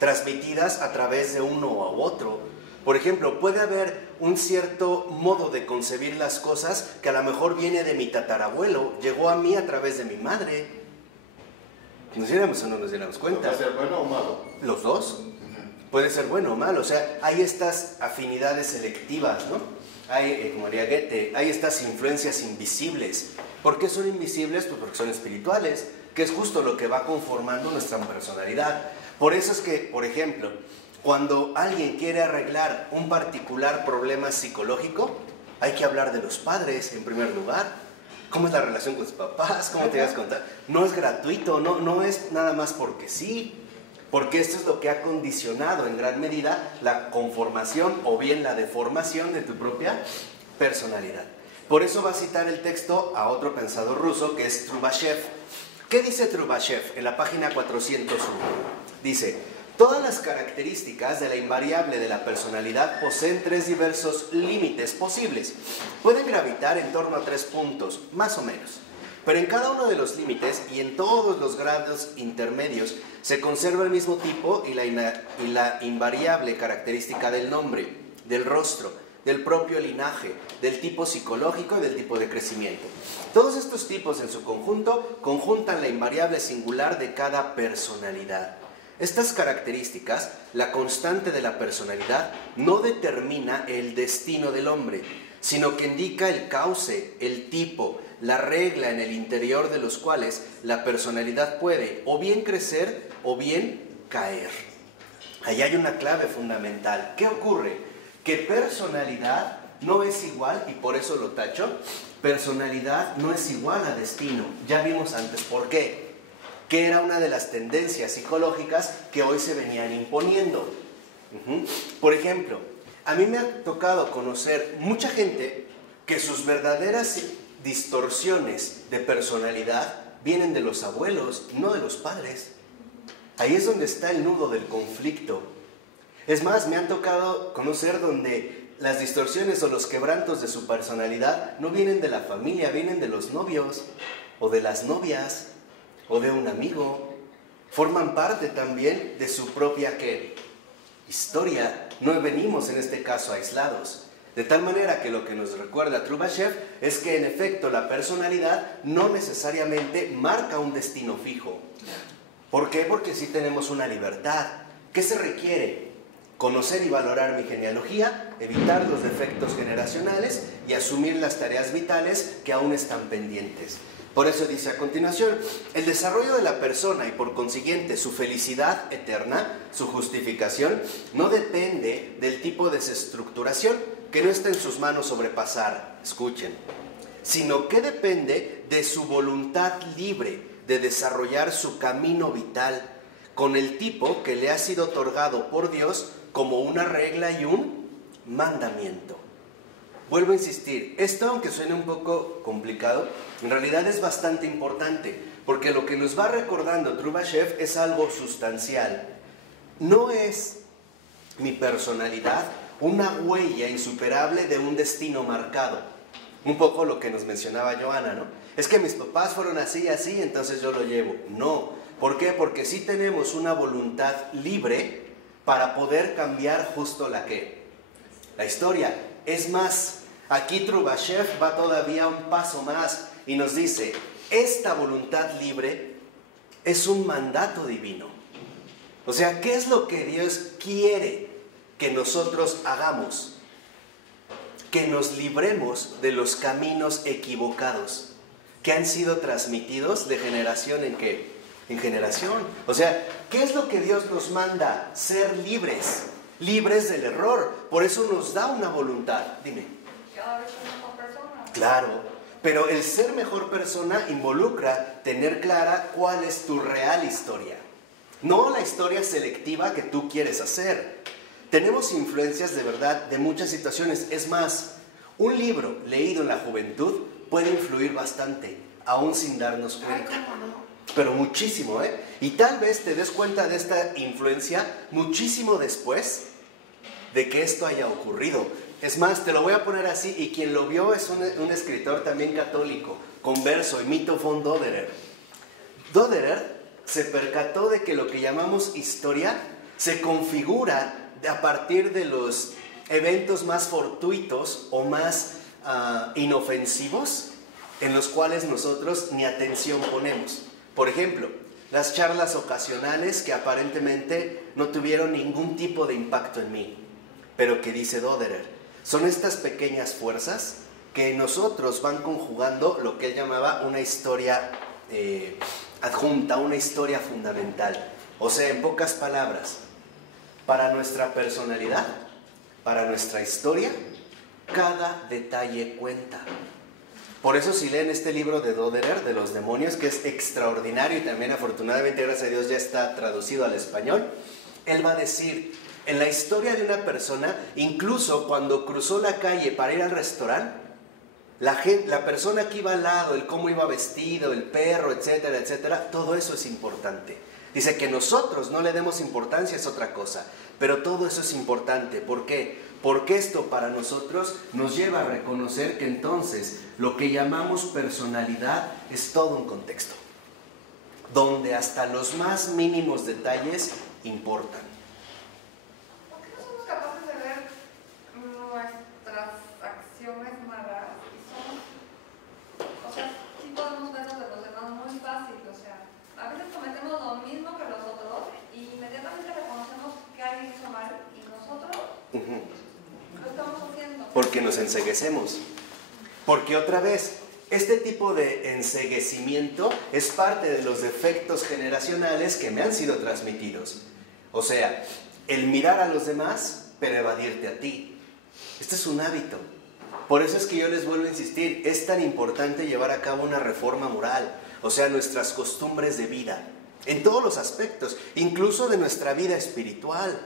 transmitidas a través de uno u otro. Por ejemplo, puede haber un cierto modo de concebir las cosas que a lo mejor viene de mi tatarabuelo, llegó a mí a través de mi madre. ¿Nos diéramos o no nos diéramos cuenta? ¿Puede ser bueno o malo? Los dos. Puede ser bueno o malo. O sea, hay estas afinidades selectivas, ¿no? Hay, como haría Goethe, hay estas influencias invisibles. ¿Por qué son invisibles? Pues porque son espirituales, que es justo lo que va conformando nuestra personalidad. Por eso es que, por ejemplo, cuando alguien quiere arreglar un particular problema psicológico, hay que hablar de los padres en primer lugar. ¿Cómo es la relación con tus papás? ¿Cómo te vas a contar? No es gratuito, no es nada más porque sí. Porque esto es lo que ha condicionado en gran medida la conformación o bien la deformación de tu propia personalidad. Por eso va a citar el texto a otro pensador ruso que es Trubashev. ¿Qué dice Trubashev en la página 401? Dice: todas las características de la invariable de la personalidad poseen tres diversos límites posibles. Pueden gravitar en torno a 3 puntos, más o menos. Pero en cada uno de los límites y en todos los grados intermedios se conserva el mismo tipo y la invariable característica del nombre, del rostro, del propio linaje, del tipo psicológico y del tipo de crecimiento. Todos estos tipos en su conjunto conjuntan la invariable singular de cada personalidad. Estas características, la constante de la personalidad, no determina el destino del hombre, sino que indica el cauce, el tipo, la regla en el interior de los cuales la personalidad puede o bien crecer o bien caer. Ahí hay una clave fundamental. ¿Qué ocurre? Que personalidad no es igual, y por eso lo tacho, personalidad no es igual a destino. Ya vimos antes por qué. Que era una de las tendencias psicológicas que hoy se venían imponiendo. Por ejemplo, a mí me ha tocado conocer mucha gente que sus verdaderas distorsiones de personalidad vienen de los abuelos, no de los padres. Ahí es donde está el nudo del conflicto. Es más, me han tocado conocer donde las distorsiones o los quebrantos de su personalidad no vienen de la familia, vienen de los novios o de las novias o de un amigo. Forman parte también de su propia ¿qué? Historia. No venimos en este caso aislados. De tal manera que lo que nos recuerda Trubashev es que en efecto la personalidad no necesariamente marca un destino fijo. ¿Por qué? Porque sí tenemos una libertad. ¿Qué se requiere? conocer y valorar mi genealogía, evitar los defectos generacionales y asumir las tareas vitales que aún están pendientes. Por eso dice a continuación, el desarrollo de la persona y por consiguiente su felicidad eterna, su justificación, no depende del tipo de desestructuración que no está en sus manos sobrepasar, escuchen, sino que depende de su voluntad libre de desarrollar su camino vital con el tipo que le ha sido otorgado por Dios como una regla y un mandamiento. Vuelvo a insistir, esto aunque suene un poco complicado, en realidad es bastante importante, porque lo que nos va recordando Trubashev es algo sustancial. No es mi personalidad una huella insuperable de un destino marcado. Un poco lo que nos mencionaba Joana, ¿no? Es que mis papás fueron así, así, entonces yo lo llevo. No. ¿Por qué? Porque sí tenemos una voluntad libre para poder cambiar justo la historia. Es más, aquí Trubashev va todavía un paso más y nos dice, esta voluntad libre es un mandato divino. O sea, ¿qué es lo que Dios quiere que nosotros hagamos? Que nos libremos de los caminos equivocados que han sido transmitidos de generación en generación. O sea, ¿qué es lo que Dios nos manda? Ser libres, libres del error. Por eso nos da una voluntad. Dime. Cada vez soy mejor persona. Claro, pero el ser mejor persona involucra tener clara cuál es tu real historia. No la historia selectiva que tú quieres hacer. Tenemos influencias de verdad de muchas situaciones. Es más, un libro leído en la juventud puede influir bastante, aún sin darnos cuenta. Ay, ¿cómo no? Pero muchísimo, ¿eh? Y tal vez te des cuenta de esta influencia muchísimo después de que esto haya ocurrido. Es más, te lo voy a poner así, y quien lo vio es un escritor también católico, converso, Emito von Doderer. Doderer se percató de que lo que llamamos historia se configura a partir de los eventos más fortuitos o más inofensivos en los cuales nosotros ni atención ponemos. Por ejemplo, las charlas ocasionales que aparentemente no tuvieron ningún tipo de impacto en mí, pero que dice Doderer, son estas pequeñas fuerzas que en nosotros van conjugando lo que él llamaba una historia adjunta, una historia fundamental. O sea, en pocas palabras, para nuestra personalidad, para nuestra historia, cada detalle cuenta. Por eso si leen este libro de Doderer, de los demonios, que es extraordinario y también afortunadamente, gracias a Dios, ya está traducido al español, él va a decir, en la historia de una persona, incluso cuando cruzó la calle para ir al restaurante, la persona que iba al lado, el cómo iba vestido, el perro, etcétera, etcétera, todo eso es importante. Dice que nosotros no le demos importancia, es otra cosa, pero todo eso es importante. ¿Por qué? Porque esto para nosotros nos lleva a reconocer que entonces lo que llamamos personalidad es todo un contexto, donde hasta los más mínimos detalles importan. ¿Por qué no somos capaces de ver nuestras acciones malas? Y somos, o sea, sí podemos vernos de los demás muy fácil, o sea, a veces cometemos lo mismo que los otros y inmediatamente reconocemos que alguien hizo mal y nosotros lo estamos haciendo. Porque nos enceguecemos. Porque otra vez, este tipo de enceguecimiento es parte de los defectos generacionales que me han sido transmitidos. O sea, el mirar a los demás, pero evadirte a ti. Este es un hábito. Por eso es que yo les vuelvo a insistir, es tan importante llevar a cabo una reforma moral, o sea, nuestras costumbres de vida, en todos los aspectos, incluso de nuestra vida espiritual.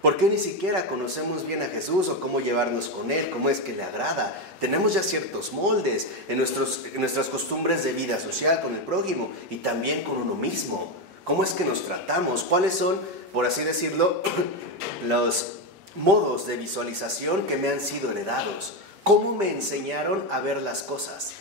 ¿Por qué ni siquiera conocemos bien a Jesús o cómo llevarnos con Él, cómo es que le agrada? Tenemos ya ciertos moldes en nuestras costumbres de vida social con el prójimo y también con uno mismo. ¿Cómo es que nos tratamos? ¿Cuáles son, por así decirlo, los modos de visualización que me han sido heredados? ¿Cómo me enseñaron a ver las cosas?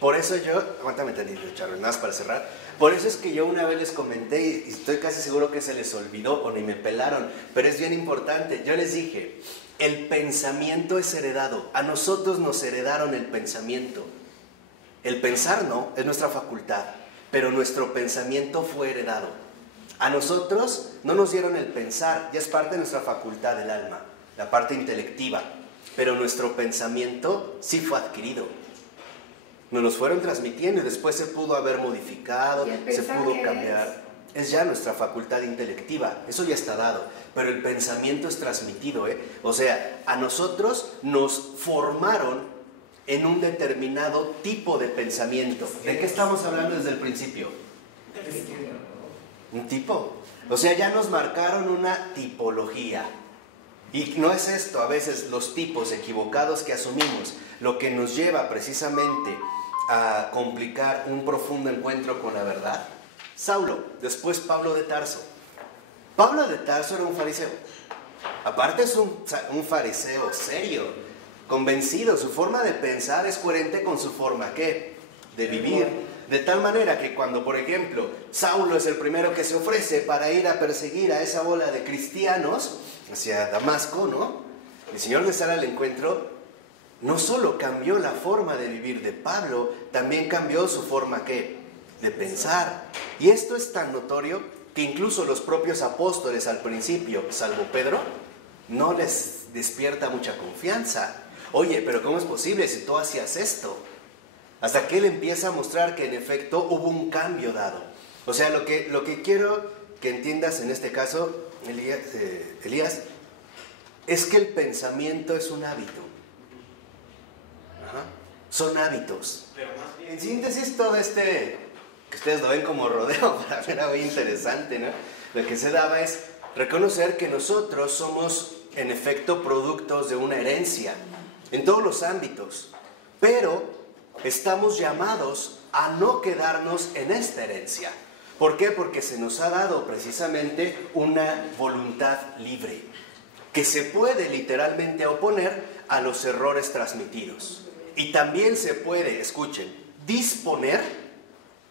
Por eso yo, aguántame tantito, Charo, nada más para cerrar. Por eso es que yo una vez les comenté, y estoy casi seguro que se les olvidó o ni me pelaron, pero es bien importante. Yo les dije, el pensamiento es heredado. A nosotros nos heredaron el pensamiento. El pensar no, es nuestra facultad, pero nuestro pensamiento fue heredado. A nosotros no nos dieron el pensar, ya es parte de nuestra facultad del alma, la parte intelectiva, pero nuestro pensamiento sí fue adquirido. Nos los fueron transmitiendo y después se pudo haber modificado, se pudo cambiar. Es ya nuestra facultad intelectiva, eso ya está dado, pero el pensamiento es transmitido, ¿eh? O sea, a nosotros nos formaron en un determinado tipo de pensamiento. ¿De qué estamos hablando desde el principio? Un tipo. O sea, ya nos marcaron una tipología. Y no es esto, a veces los tipos equivocados que asumimos, lo que nos lleva precisamente a complicar un profundo encuentro con la verdad. Saulo, después Pablo de Tarso. Pablo de Tarso era un fariseo. Aparte es un fariseo serio, convencido. Su forma de pensar es coherente con su forma, ¿qué? De vivir. De tal manera que cuando, por ejemplo, Saulo es el primero que se ofrece para ir a perseguir a esa bola de cristianos hacia Damasco, ¿no? El Señor le sale al encuentro. No solo cambió la forma de vivir de Pablo, también cambió su forma, ¿qué? De pensar. Y esto es tan notorio que incluso los propios apóstoles al principio, salvo Pedro, no les despierta mucha confianza. Oye, pero ¿cómo es posible si tú hacías esto? Hasta que él empieza a mostrar que en efecto hubo un cambio dado. O sea, lo que quiero que entiendas en este caso, Elías, es que el pensamiento es un hábito. Ajá. Son hábitos. En síntesis, todo que ustedes lo ven como rodeo, para mí era muy interesante, ¿no? Lo que se daba es reconocer que nosotros somos, en efecto, productos de una herencia, en todos los ámbitos, pero estamos llamados a no quedarnos en esta herencia. ¿Por qué? Porque se nos ha dado precisamente una voluntad libre, que se puede literalmente oponer a los errores transmitidos. Y también se puede, escuchen, disponer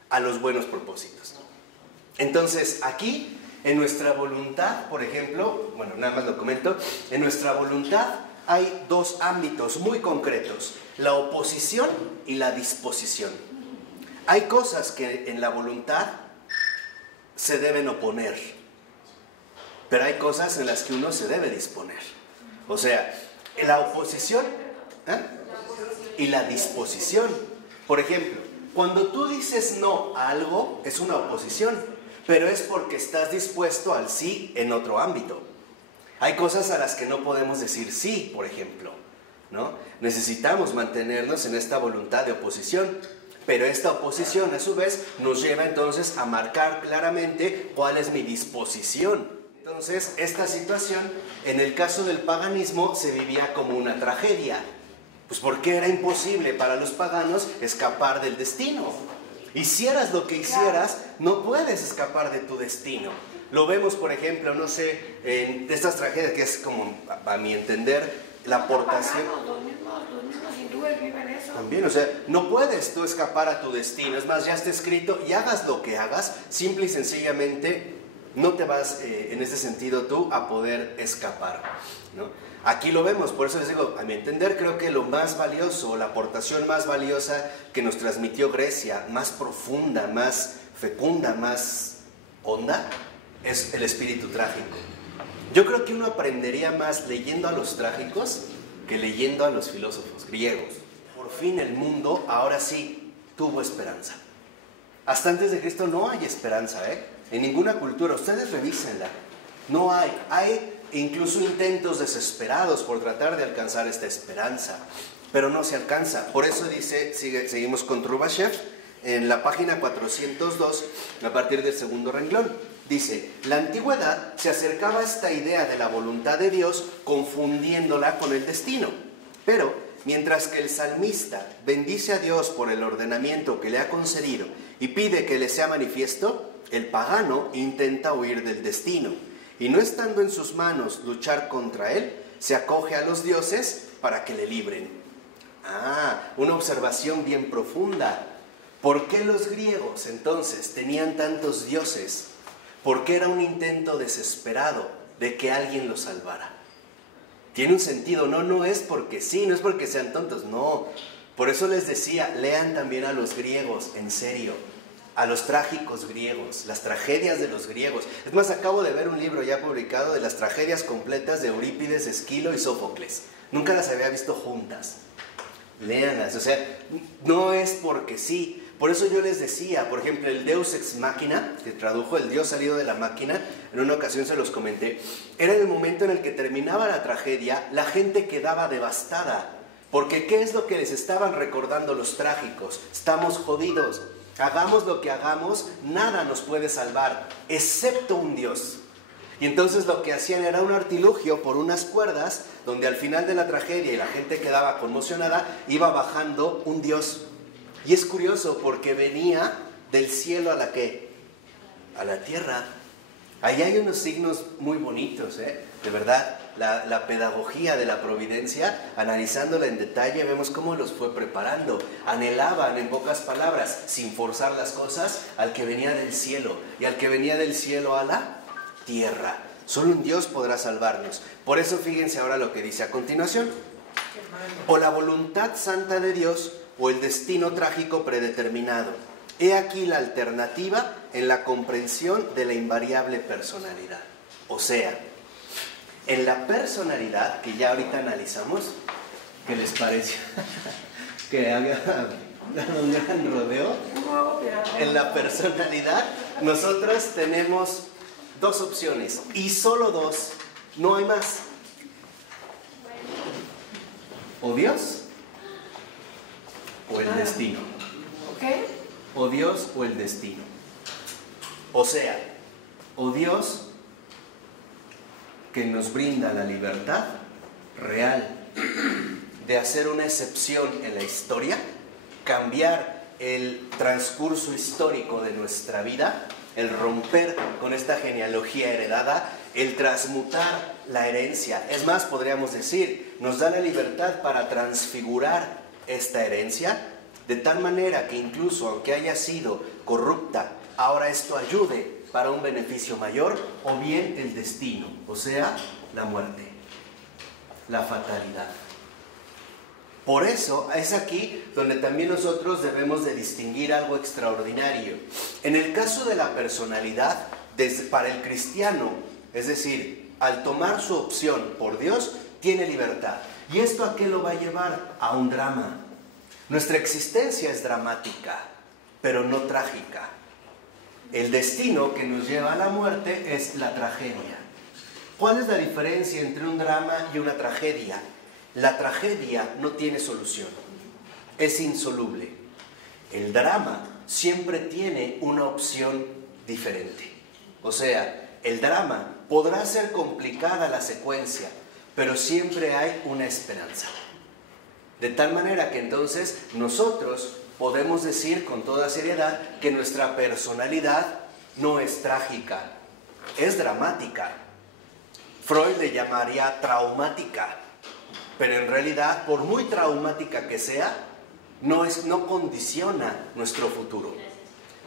a los buenos propósitos. Entonces, aquí, en nuestra voluntad, por ejemplo, bueno, nada más lo comento, en nuestra voluntad hay dos ámbitos muy concretos, la oposición y la disposición. Hay cosas que en la voluntad se deben oponer, pero hay cosas en las que uno se debe disponer. O sea, la oposición y la disposición. Por ejemplo, cuando tú dices no a algo, es una oposición, pero es porque estás dispuesto al sí en otro ámbito. Hay cosas a las que no podemos decir sí, por ejemplo, ¿no? Necesitamos mantenernos en esta voluntad de oposición, pero esta oposición a su vez nos lleva entonces a marcar claramente cuál es mi disposición. Entonces, esta situación, en el caso del paganismo, se vivía como una tragedia. Pues porque era imposible para los paganos escapar del destino. Hicieras lo que hicieras, no puedes escapar de tu destino. Lo vemos, por ejemplo, no sé, en estas tragedias que es como, a mi entender, la aportación. Los mismos hindúes viven eso. También, o sea, no puedes tú escapar a tu destino. Es más, ya está escrito y hagas lo que hagas, simple y sencillamente no te vas, en ese sentido, tú a poder escapar, ¿no? Aquí lo vemos, por eso les digo, a mi entender, creo que lo más valioso, la aportación más valiosa que nos transmitió Grecia, más profunda, más fecunda, más honda, es el espíritu trágico. Yo creo que uno aprendería más leyendo a los trágicos que leyendo a los filósofos griegos. Por fin el mundo, ahora sí, tuvo esperanza. Hasta antes de Cristo no hay esperanza, en ninguna cultura. Ustedes revísenla. No hay. Hay incluso intentos desesperados por tratar de alcanzar esta esperanza, pero no se alcanza. Por eso dice, seguimos con Trubashev, en la página 402, a partir del segundo renglón. Dice, la antigüedad se acercaba a esta idea de la voluntad de Dios confundiéndola con el destino. Pero, mientras que el salmista bendice a Dios por el ordenamiento que le ha concedido y pide que le sea manifiesto, el pagano intenta huir del destino. Y no estando en sus manos luchar contra él, se acoge a los dioses para que le libren. Una observación bien profunda. ¿Por qué los griegos entonces tenían tantos dioses? Porque era un intento desesperado de que alguien los salvara. Tiene un sentido, no es porque sí, no es porque sean tontos, no. Por eso les decía, lean también a los griegos, en serio. a los trágicos griegos, las tragedias de los griegos. Es más, acabo de ver un libro ya publicado de las tragedias completas de Eurípides, Esquilo y Sófocles. Nunca las había visto juntas. Léanlas, o sea, no es porque sí. Por eso yo les decía, por ejemplo, el Deus Ex Machina, que tradujo el Dios salido de la máquina, en una ocasión se los comenté, era en el momento en el que terminaba la tragedia, la gente quedaba devastada. Porque ¿qué es lo que les estaban recordando los trágicos? Estamos jodidos. Hagamos lo que hagamos, nada nos puede salvar, excepto un Dios. Y entonces lo que hacían era un artilugio por unas cuerdas, donde al final de la tragedia y la gente quedaba conmocionada, iba bajando un Dios. Y es curioso porque venía del cielo a la ¿qué? A la tierra. Ahí hay unos signos muy bonitos, de verdad. La pedagogía de la providencia, analizándola en detalle, vemos cómo los fue preparando. Anhelaban, en pocas palabras, sin forzar las cosas, al que venía del cielo, y al que venía del cielo a la tierra. Solo un Dios podrá salvarnos. Por eso fíjense ahora lo que dice a continuación. O la voluntad santa de Dios, o el destino trágico predeterminado. He aquí la alternativa en la comprensión de la invariable personalidad. O sea, en la personalidad, que ya ahorita analizamos, ¿qué les parece? Que había dado un gran rodeo. En la personalidad, nosotros tenemos dos opciones, y solo dos, no hay más. O Dios, o el destino. O Dios o el destino. O sea, o Dios, que nos brinda la libertad real de hacer una excepción en la historia, cambiar el transcurso histórico de nuestra vida, el romper con esta genealogía heredada, el transmutar la herencia. Es más, podríamos decir, nos da la libertad para transfigurar esta herencia, de tal manera que incluso aunque haya sido corrupta, ahora esto ayude para un beneficio mayor, o bien el destino, o sea, la muerte, la fatalidad. Por eso es aquí donde también nosotros debemos de distinguir algo extraordinario. En el caso de la personalidad, para el cristiano, es decir, al tomar su opción por Dios, tiene libertad. ¿Y esto a qué lo va a llevar? A un drama. Nuestra existencia es dramática, pero no trágica. El destino que nos lleva a la muerte es la tragedia. ¿Cuál es la diferencia entre un drama y una tragedia? La tragedia no tiene solución, es insoluble. El drama siempre tiene una opción diferente. O sea, el drama podrá ser complicada la secuencia, pero siempre hay una esperanza. De tal manera que entonces nosotros podemos decir con toda seriedad que nuestra personalidad no es trágica, es dramática. Freud le llamaría traumática, pero en realidad, por muy traumática que sea, no condiciona nuestro futuro.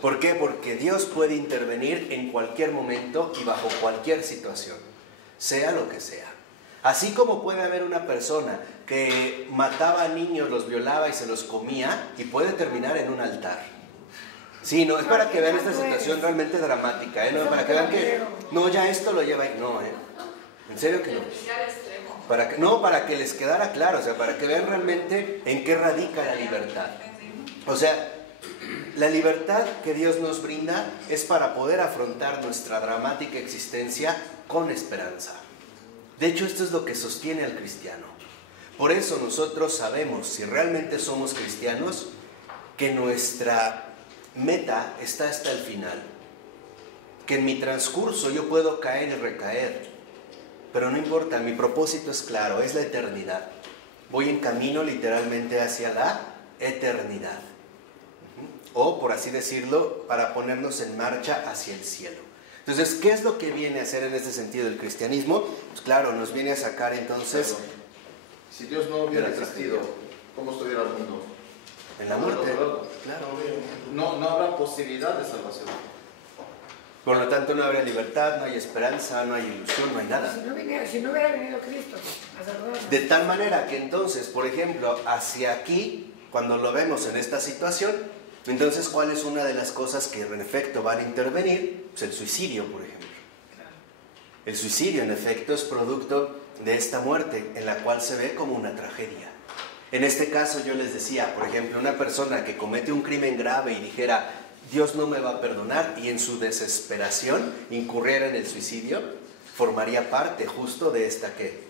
¿Por qué? Porque Dios puede intervenir en cualquier momento y bajo cualquier situación, sea lo que sea. Así como puede haber una persona que mataba a niños, los violaba y se los comía, y puede terminar en un altar. Sí, no, es para que vean esta situación realmente dramática, ¿eh? No, para que vean que, no, ya esto lo lleva, no, en serio que no. Para que les quedara claro, o sea, para que vean realmente en qué radica la libertad. O sea, la libertad que Dios nos brinda es para poder afrontar nuestra dramática existencia con esperanza. De hecho, esto es lo que sostiene al cristiano. Por eso nosotros sabemos, si realmente somos cristianos, que nuestra meta está hasta el final. Que en mi transcurso yo puedo caer y recaer, pero no importa, mi propósito es claro, es la eternidad. Voy en camino literalmente hacia la eternidad. O, por así decirlo, para ponernos en marcha hacia el cielo. Entonces, ¿qué es lo que viene a hacer en este sentido el cristianismo? Pues claro, nos viene a sacar entonces... Si Dios no hubiera existido, ¿cómo estuviera el mundo? En la muerte, claro. No habrá posibilidad de salvación. Por lo tanto, no habrá libertad, no hay esperanza, no hay ilusión, no hay nada. Si no hubiera venido Cristo a salvarnos. De tal manera que entonces, por ejemplo, hacia aquí, cuando lo vemos en esta situación, Entonces, ¿cuál es una de las cosas que en efecto van a intervenir? Pues el suicidio, por ejemplo. El suicidio, en efecto, es producto de esta muerte, en la cual se ve como una tragedia. En este caso yo les decía, por ejemplo, una persona que comete un crimen grave y dijera, Dios no me va a perdonar, y en su desesperación incurriera en el suicidio, formaría parte justo de esta ¿qué?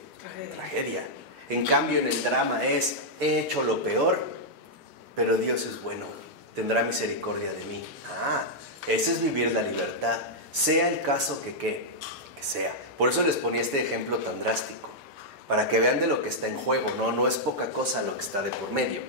Tragedia. En cambio, en el drama es, he hecho lo peor, pero Dios es bueno, tendrá misericordia de mí. Ese es vivir la libertad, sea el caso que sea. Por eso les ponía este ejemplo tan drástico, para que vean de lo que está en juego, no es poca cosa lo que está de por medio.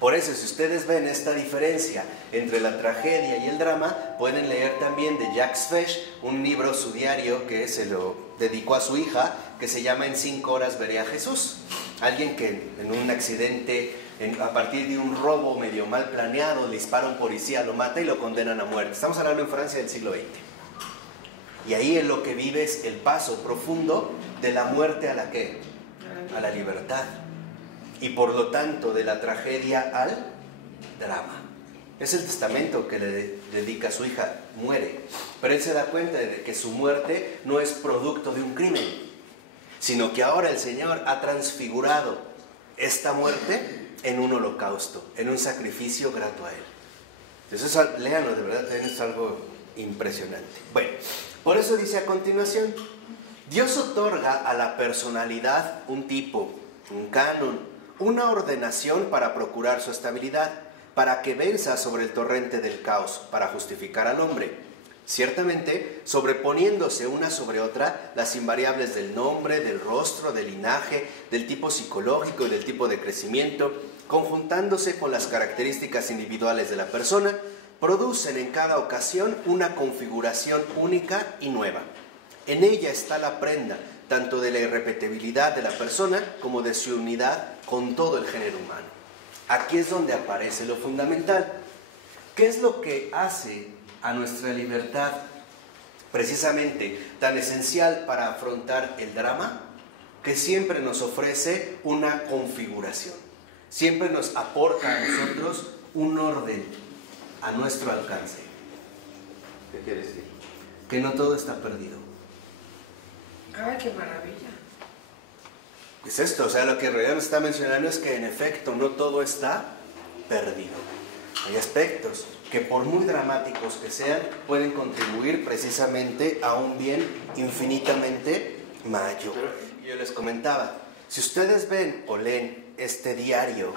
Por eso, si ustedes ven esta diferencia entre la tragedia y el drama, pueden leer también de Jacques Fesch, un libro, su diario, que se lo dedicó a su hija, que se llama En 5 horas veré a Jesús. Alguien que en un accidente, a partir de un robo medio mal planeado, le dispara a un policía, lo mata y lo condenan a muerte. Estamos hablando en Francia del siglo XX. Y ahí en lo que vive es el paso profundo de la muerte a la ¿qué? A la libertad. Y por lo tanto de la tragedia al drama. Es el testamento que le dedica a su hija, muere. Pero él se da cuenta de que su muerte no es producto de un crimen, sino que ahora el Señor ha transfigurado esta muerte en un holocausto, en un sacrificio grato a Él. Entonces, léanlo, de verdad, es algo impresionante. Bueno, por eso dice a continuación, Dios otorga a la personalidad un tipo, un canon, una ordenación para procurar su estabilidad, para que venza sobre el torrente del caos, para justificar al hombre. Ciertamente, sobreponiéndose una sobre otra, las invariables del nombre, del rostro, del linaje, del tipo psicológico y del tipo de crecimiento, conjuntándose con las características individuales de la persona, producen en cada ocasión una configuración única y nueva. En ella está la prenda, tanto de la irrepetibilidad de la persona como de su unidad con todo el género humano. Aquí es donde aparece lo fundamental. ¿Qué es lo que hace a nuestra libertad precisamente tan esencial para afrontar el drama? Que siempre nos ofrece una configuración, siempre nos aporta a nosotros un orden a nuestro alcance. ¿Qué quiere decir? Que no todo está perdido. Ay, qué maravilla. Es esto, o sea, lo que en realidad nos está mencionando es que en efecto no todo está perdido. Hay aspectos que por muy dramáticos que sean, pueden contribuir precisamente a un bien infinitamente mayor. Yo les comentaba, si ustedes ven o leen este diario,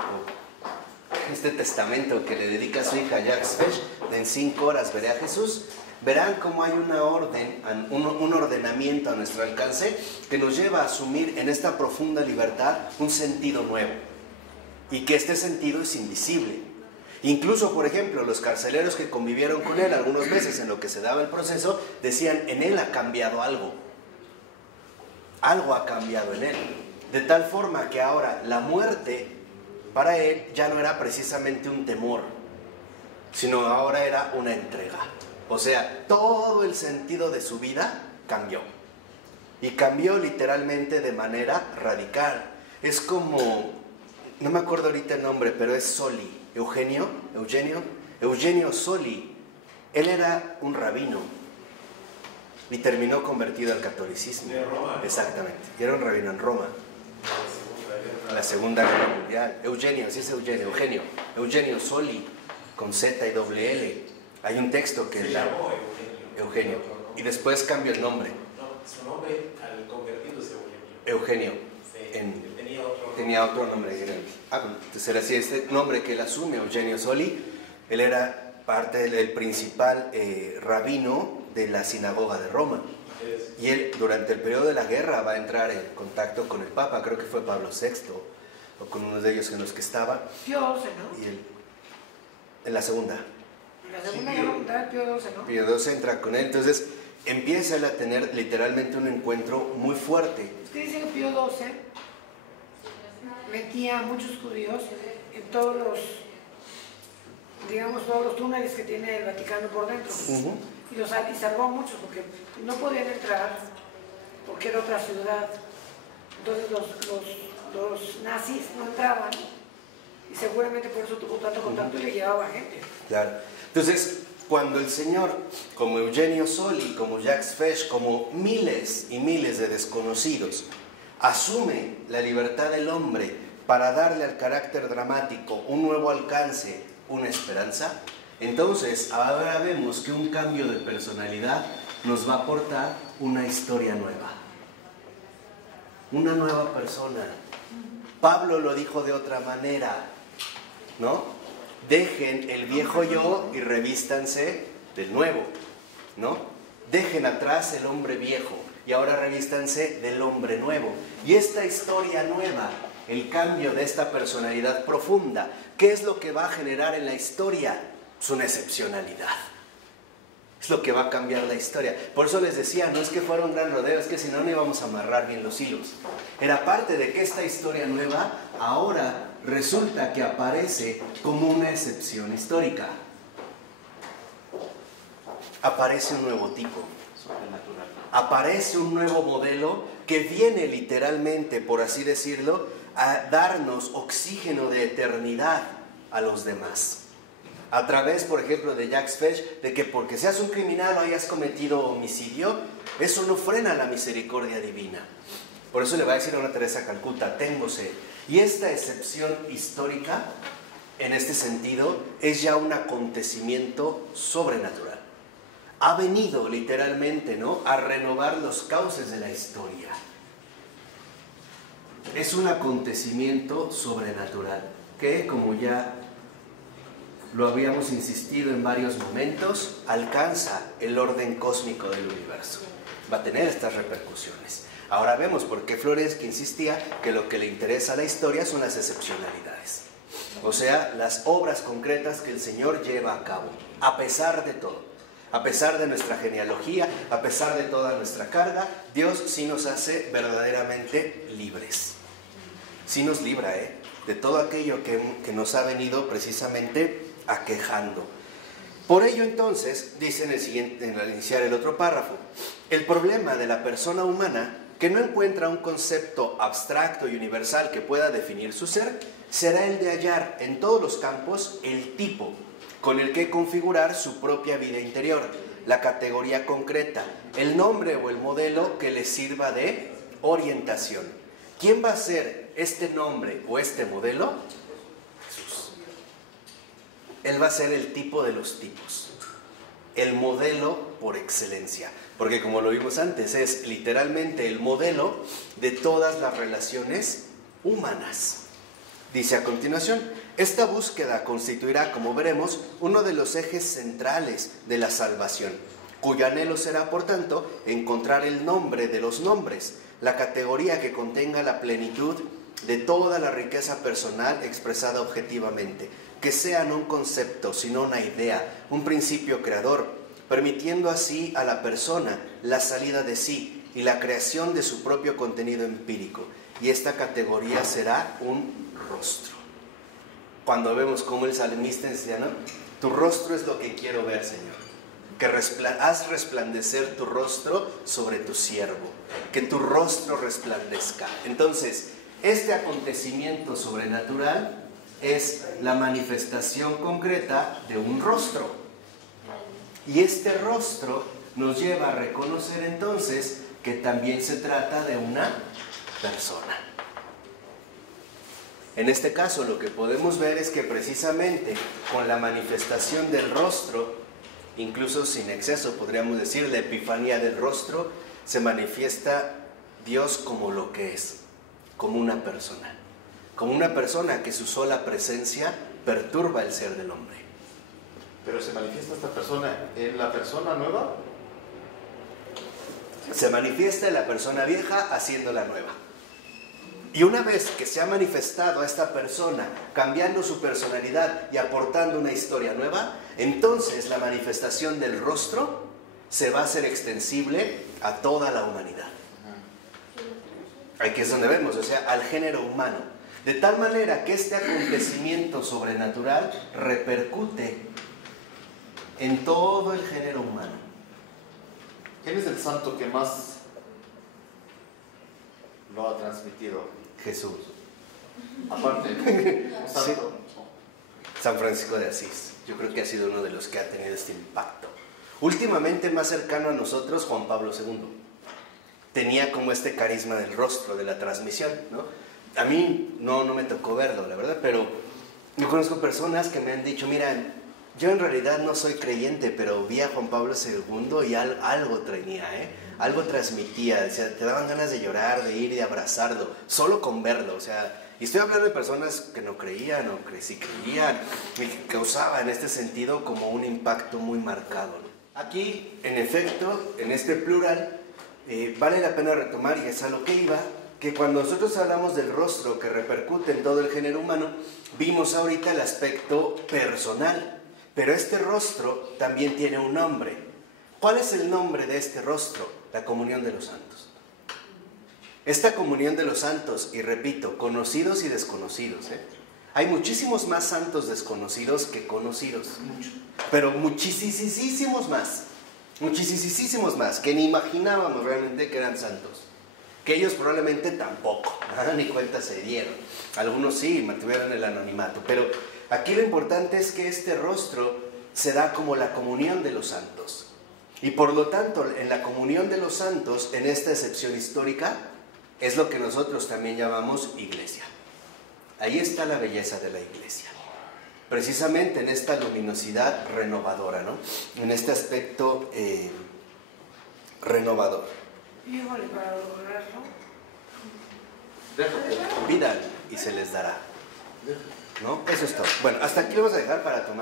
este testamento que le dedica a su hija Jacques Fesch, de En 5 horas veré a Jesús, verán cómo hay una orden, un ordenamiento a nuestro alcance que nos lleva a asumir en esta profunda libertad un sentido nuevo, y que este sentido es invisible. Incluso, por ejemplo, los carceleros que convivieron con él algunos meses en lo que se daba el proceso, decían, en él ha cambiado algo. Algo ha cambiado en él. De tal forma que ahora la muerte para él ya no era precisamente un temor, sino ahora era una entrega. O sea, todo el sentido de su vida cambió. Y cambió literalmente de manera radical. Es como, no me acuerdo ahorita el nombre, pero es Soli. Eugenio Soli. Él era un rabino y terminó convertido al catolicismo. De Roma. Exactamente. Y era un rabino en Roma. En la Segunda Guerra Mundial. Eugenio Soli, con Z y doble L. Hay un texto que... Se llamó Eugenio. Y después cambió el nombre. No, su nombre al convertirse Eugenio. Sí, tenía otro nombre. Entonces era así, este nombre que él asume, Eugenio Soli, él era parte del principal rabino de la sinagoga de Roma. Y él, durante el periodo de la guerra, va a entrar en contacto con el Papa, creo que fue Pablo VI, o con uno de ellos en los que estaba. Pío XII, ¿no? Y él, en la segunda. La Segunda Guerra Mundial, Pío XII, ¿no? Pío XII entra con él, entonces empieza él a tener literalmente un encuentro muy fuerte. Es que dice que Pío XII metía a muchos judíos en todos los, digamos, todos los túneles que tiene el Vaticano por dentro. Y salvó a muchos porque no podían entrar porque era otra ciudad. Entonces los nazis no entraban y seguramente por eso tuvo tanto contacto y le llevaba gente. Claro. Entonces, cuando el Señor, como Eugenio Soli, como Jacques Fesch, como miles y miles de desconocidos, asume la libertad del hombre para darle al carácter dramático un nuevo alcance, una esperanza, entonces ahora vemos que un cambio de personalidad nos va a aportar una historia nueva, una nueva persona. Pablo lo dijo de otra manera, ¿no? Dejen el viejo yo y revístanse del nuevo, ¿no? Dejen atrás el hombre viejo y ahora revístanse del hombre nuevo. Y esta historia nueva, el cambio de esta personalidad profunda, ¿qué es lo que va a generar en la historia? Es una excepcionalidad. Es lo que va a cambiar la historia. Por eso les decía, no es que fuera un gran rodeo, es que si no, no íbamos a amarrar bien los hilos. Era parte de que esta historia nueva ahora resulta que aparece como una excepción histórica. Aparece un nuevo tipo. Aparece un nuevo modelo que viene literalmente, por así decirlo, a darnos oxígeno de eternidad a los demás. A través, por ejemplo, de Jacques Fesch, de que porque seas un criminal o hayas cometido homicidio, eso no frena la misericordia divina. Por eso le va a decir a una Teresa Calcuta, tengo sed. Y esta excepción histórica, en este sentido, es ya un acontecimiento sobrenatural. Ha venido literalmente, ¿no?, a renovar los cauces de la historia. Es un acontecimiento sobrenatural que, como ya lo habíamos insistido en varios momentos, alcanza el orden cósmico del universo. Va a tener estas repercusiones. Ahora vemos por qué Florensky insistía que lo que le interesa a la historia son las excepcionalidades. O sea, las obras concretas que el Señor lleva a cabo, a pesar de todo. A pesar de nuestra genealogía, a pesar de toda nuestra carga, Dios sí nos hace verdaderamente libres. Sí nos libra, de todo aquello que nos ha venido precisamente aquejando. Por ello entonces, dice al iniciar el otro párrafo, el problema de la persona humana que no encuentra un concepto abstracto y universal que pueda definir su ser, será el de hallar en todos los campos el tipo con el que configurar su propia vida interior, la categoría concreta, el nombre o el modelo que le sirva de orientación. ¿Quién va a ser este nombre o este modelo? Jesús. Él va a ser el tipo de los tipos, el modelo por excelencia, porque como lo vimos antes, es literalmente el modelo de todas las relaciones humanas. Dice a continuación, esta búsqueda constituirá, como veremos, uno de los ejes centrales de la salvación, cuyo anhelo será, por tanto, encontrar el nombre de los nombres, la categoría que contenga la plenitud de toda la riqueza personal expresada objetivamente, que sea no un concepto, sino una idea, un principio creador, permitiendo así a la persona la salida de sí y la creación de su propio contenido empírico. Y esta categoría será un rostro. Cuando vemos cómo el salmista decía, ¿no?, tu rostro es lo que quiero ver, Señor. Que haz resplandecer tu rostro sobre tu siervo. Que tu rostro resplandezca. Entonces, este acontecimiento sobrenatural es la manifestación concreta de un rostro. Y este rostro nos lleva a reconocer entonces que también se trata de una persona. En este caso lo que podemos ver es que precisamente con la manifestación del rostro, incluso sin exceso podríamos decir la epifanía del rostro, se manifiesta Dios como lo que es, como una persona que su sola presencia perturba el ser del hombre. Pero se manifiesta esta persona en la persona nueva. Se manifiesta en la persona vieja haciéndola nueva. Y una vez que se ha manifestado a esta persona, cambiando su personalidad y aportando una historia nueva, entonces la manifestación del rostro se va a hacer extensible a toda la humanidad. Aquí es donde vemos, o sea, al género humano. De tal manera que este acontecimiento sobrenatural repercute en todo el género humano. ¿Quién es el santo que más lo ha transmitido? Jesús. Aparte, un santo. San Francisco de Asís. Yo creo que ha sido uno de los que ha tenido este impacto. Últimamente más cercano a nosotros, Juan Pablo II. Tenía como este carisma del rostro, de la transmisión, ¿no? A mí no me tocó verlo, la verdad, pero yo conozco personas que me han dicho, mira, yo en realidad no soy creyente, pero vi a Juan Pablo II y algo tenía, algo transmitía, o sea, te daban ganas de llorar, de ir y de abrazarlo, solo con verlo, o sea, y estoy hablando de personas que no creían o que sí creían, y que causaba en este sentido como un impacto muy marcado, ¿no? Aquí, en efecto, en este plural, vale la pena retomar, y es a lo que iba, que cuando nosotros hablamos del rostro que repercute en todo el género humano, vimos ahorita el aspecto personal, pero este rostro también tiene un nombre. ¿Cuál es el nombre de este rostro? La comunión de los santos. Esta comunión de los santos, y repito, conocidos y desconocidos, hay muchísimos más santos desconocidos que conocidos, pero muchísimos más, que ni imaginábamos realmente que eran santos, que ellos probablemente tampoco, ni cuenta se dieron, algunos sí mantuvieron el anonimato, pero aquí lo importante es que este rostro se da como la comunión de los santos, y por lo tanto en la comunión de los santos, en esta excepción histórica, es lo que nosotros también llamamos iglesia. Ahí está la belleza de la iglesia, precisamente en esta luminosidad renovadora, ¿no? En este aspecto renovador. Híjole, para lograrlo. Déjate. Pidan y se les dará, ¿no? Eso es todo. Bueno, hasta aquí lo vamos a dejar para tomar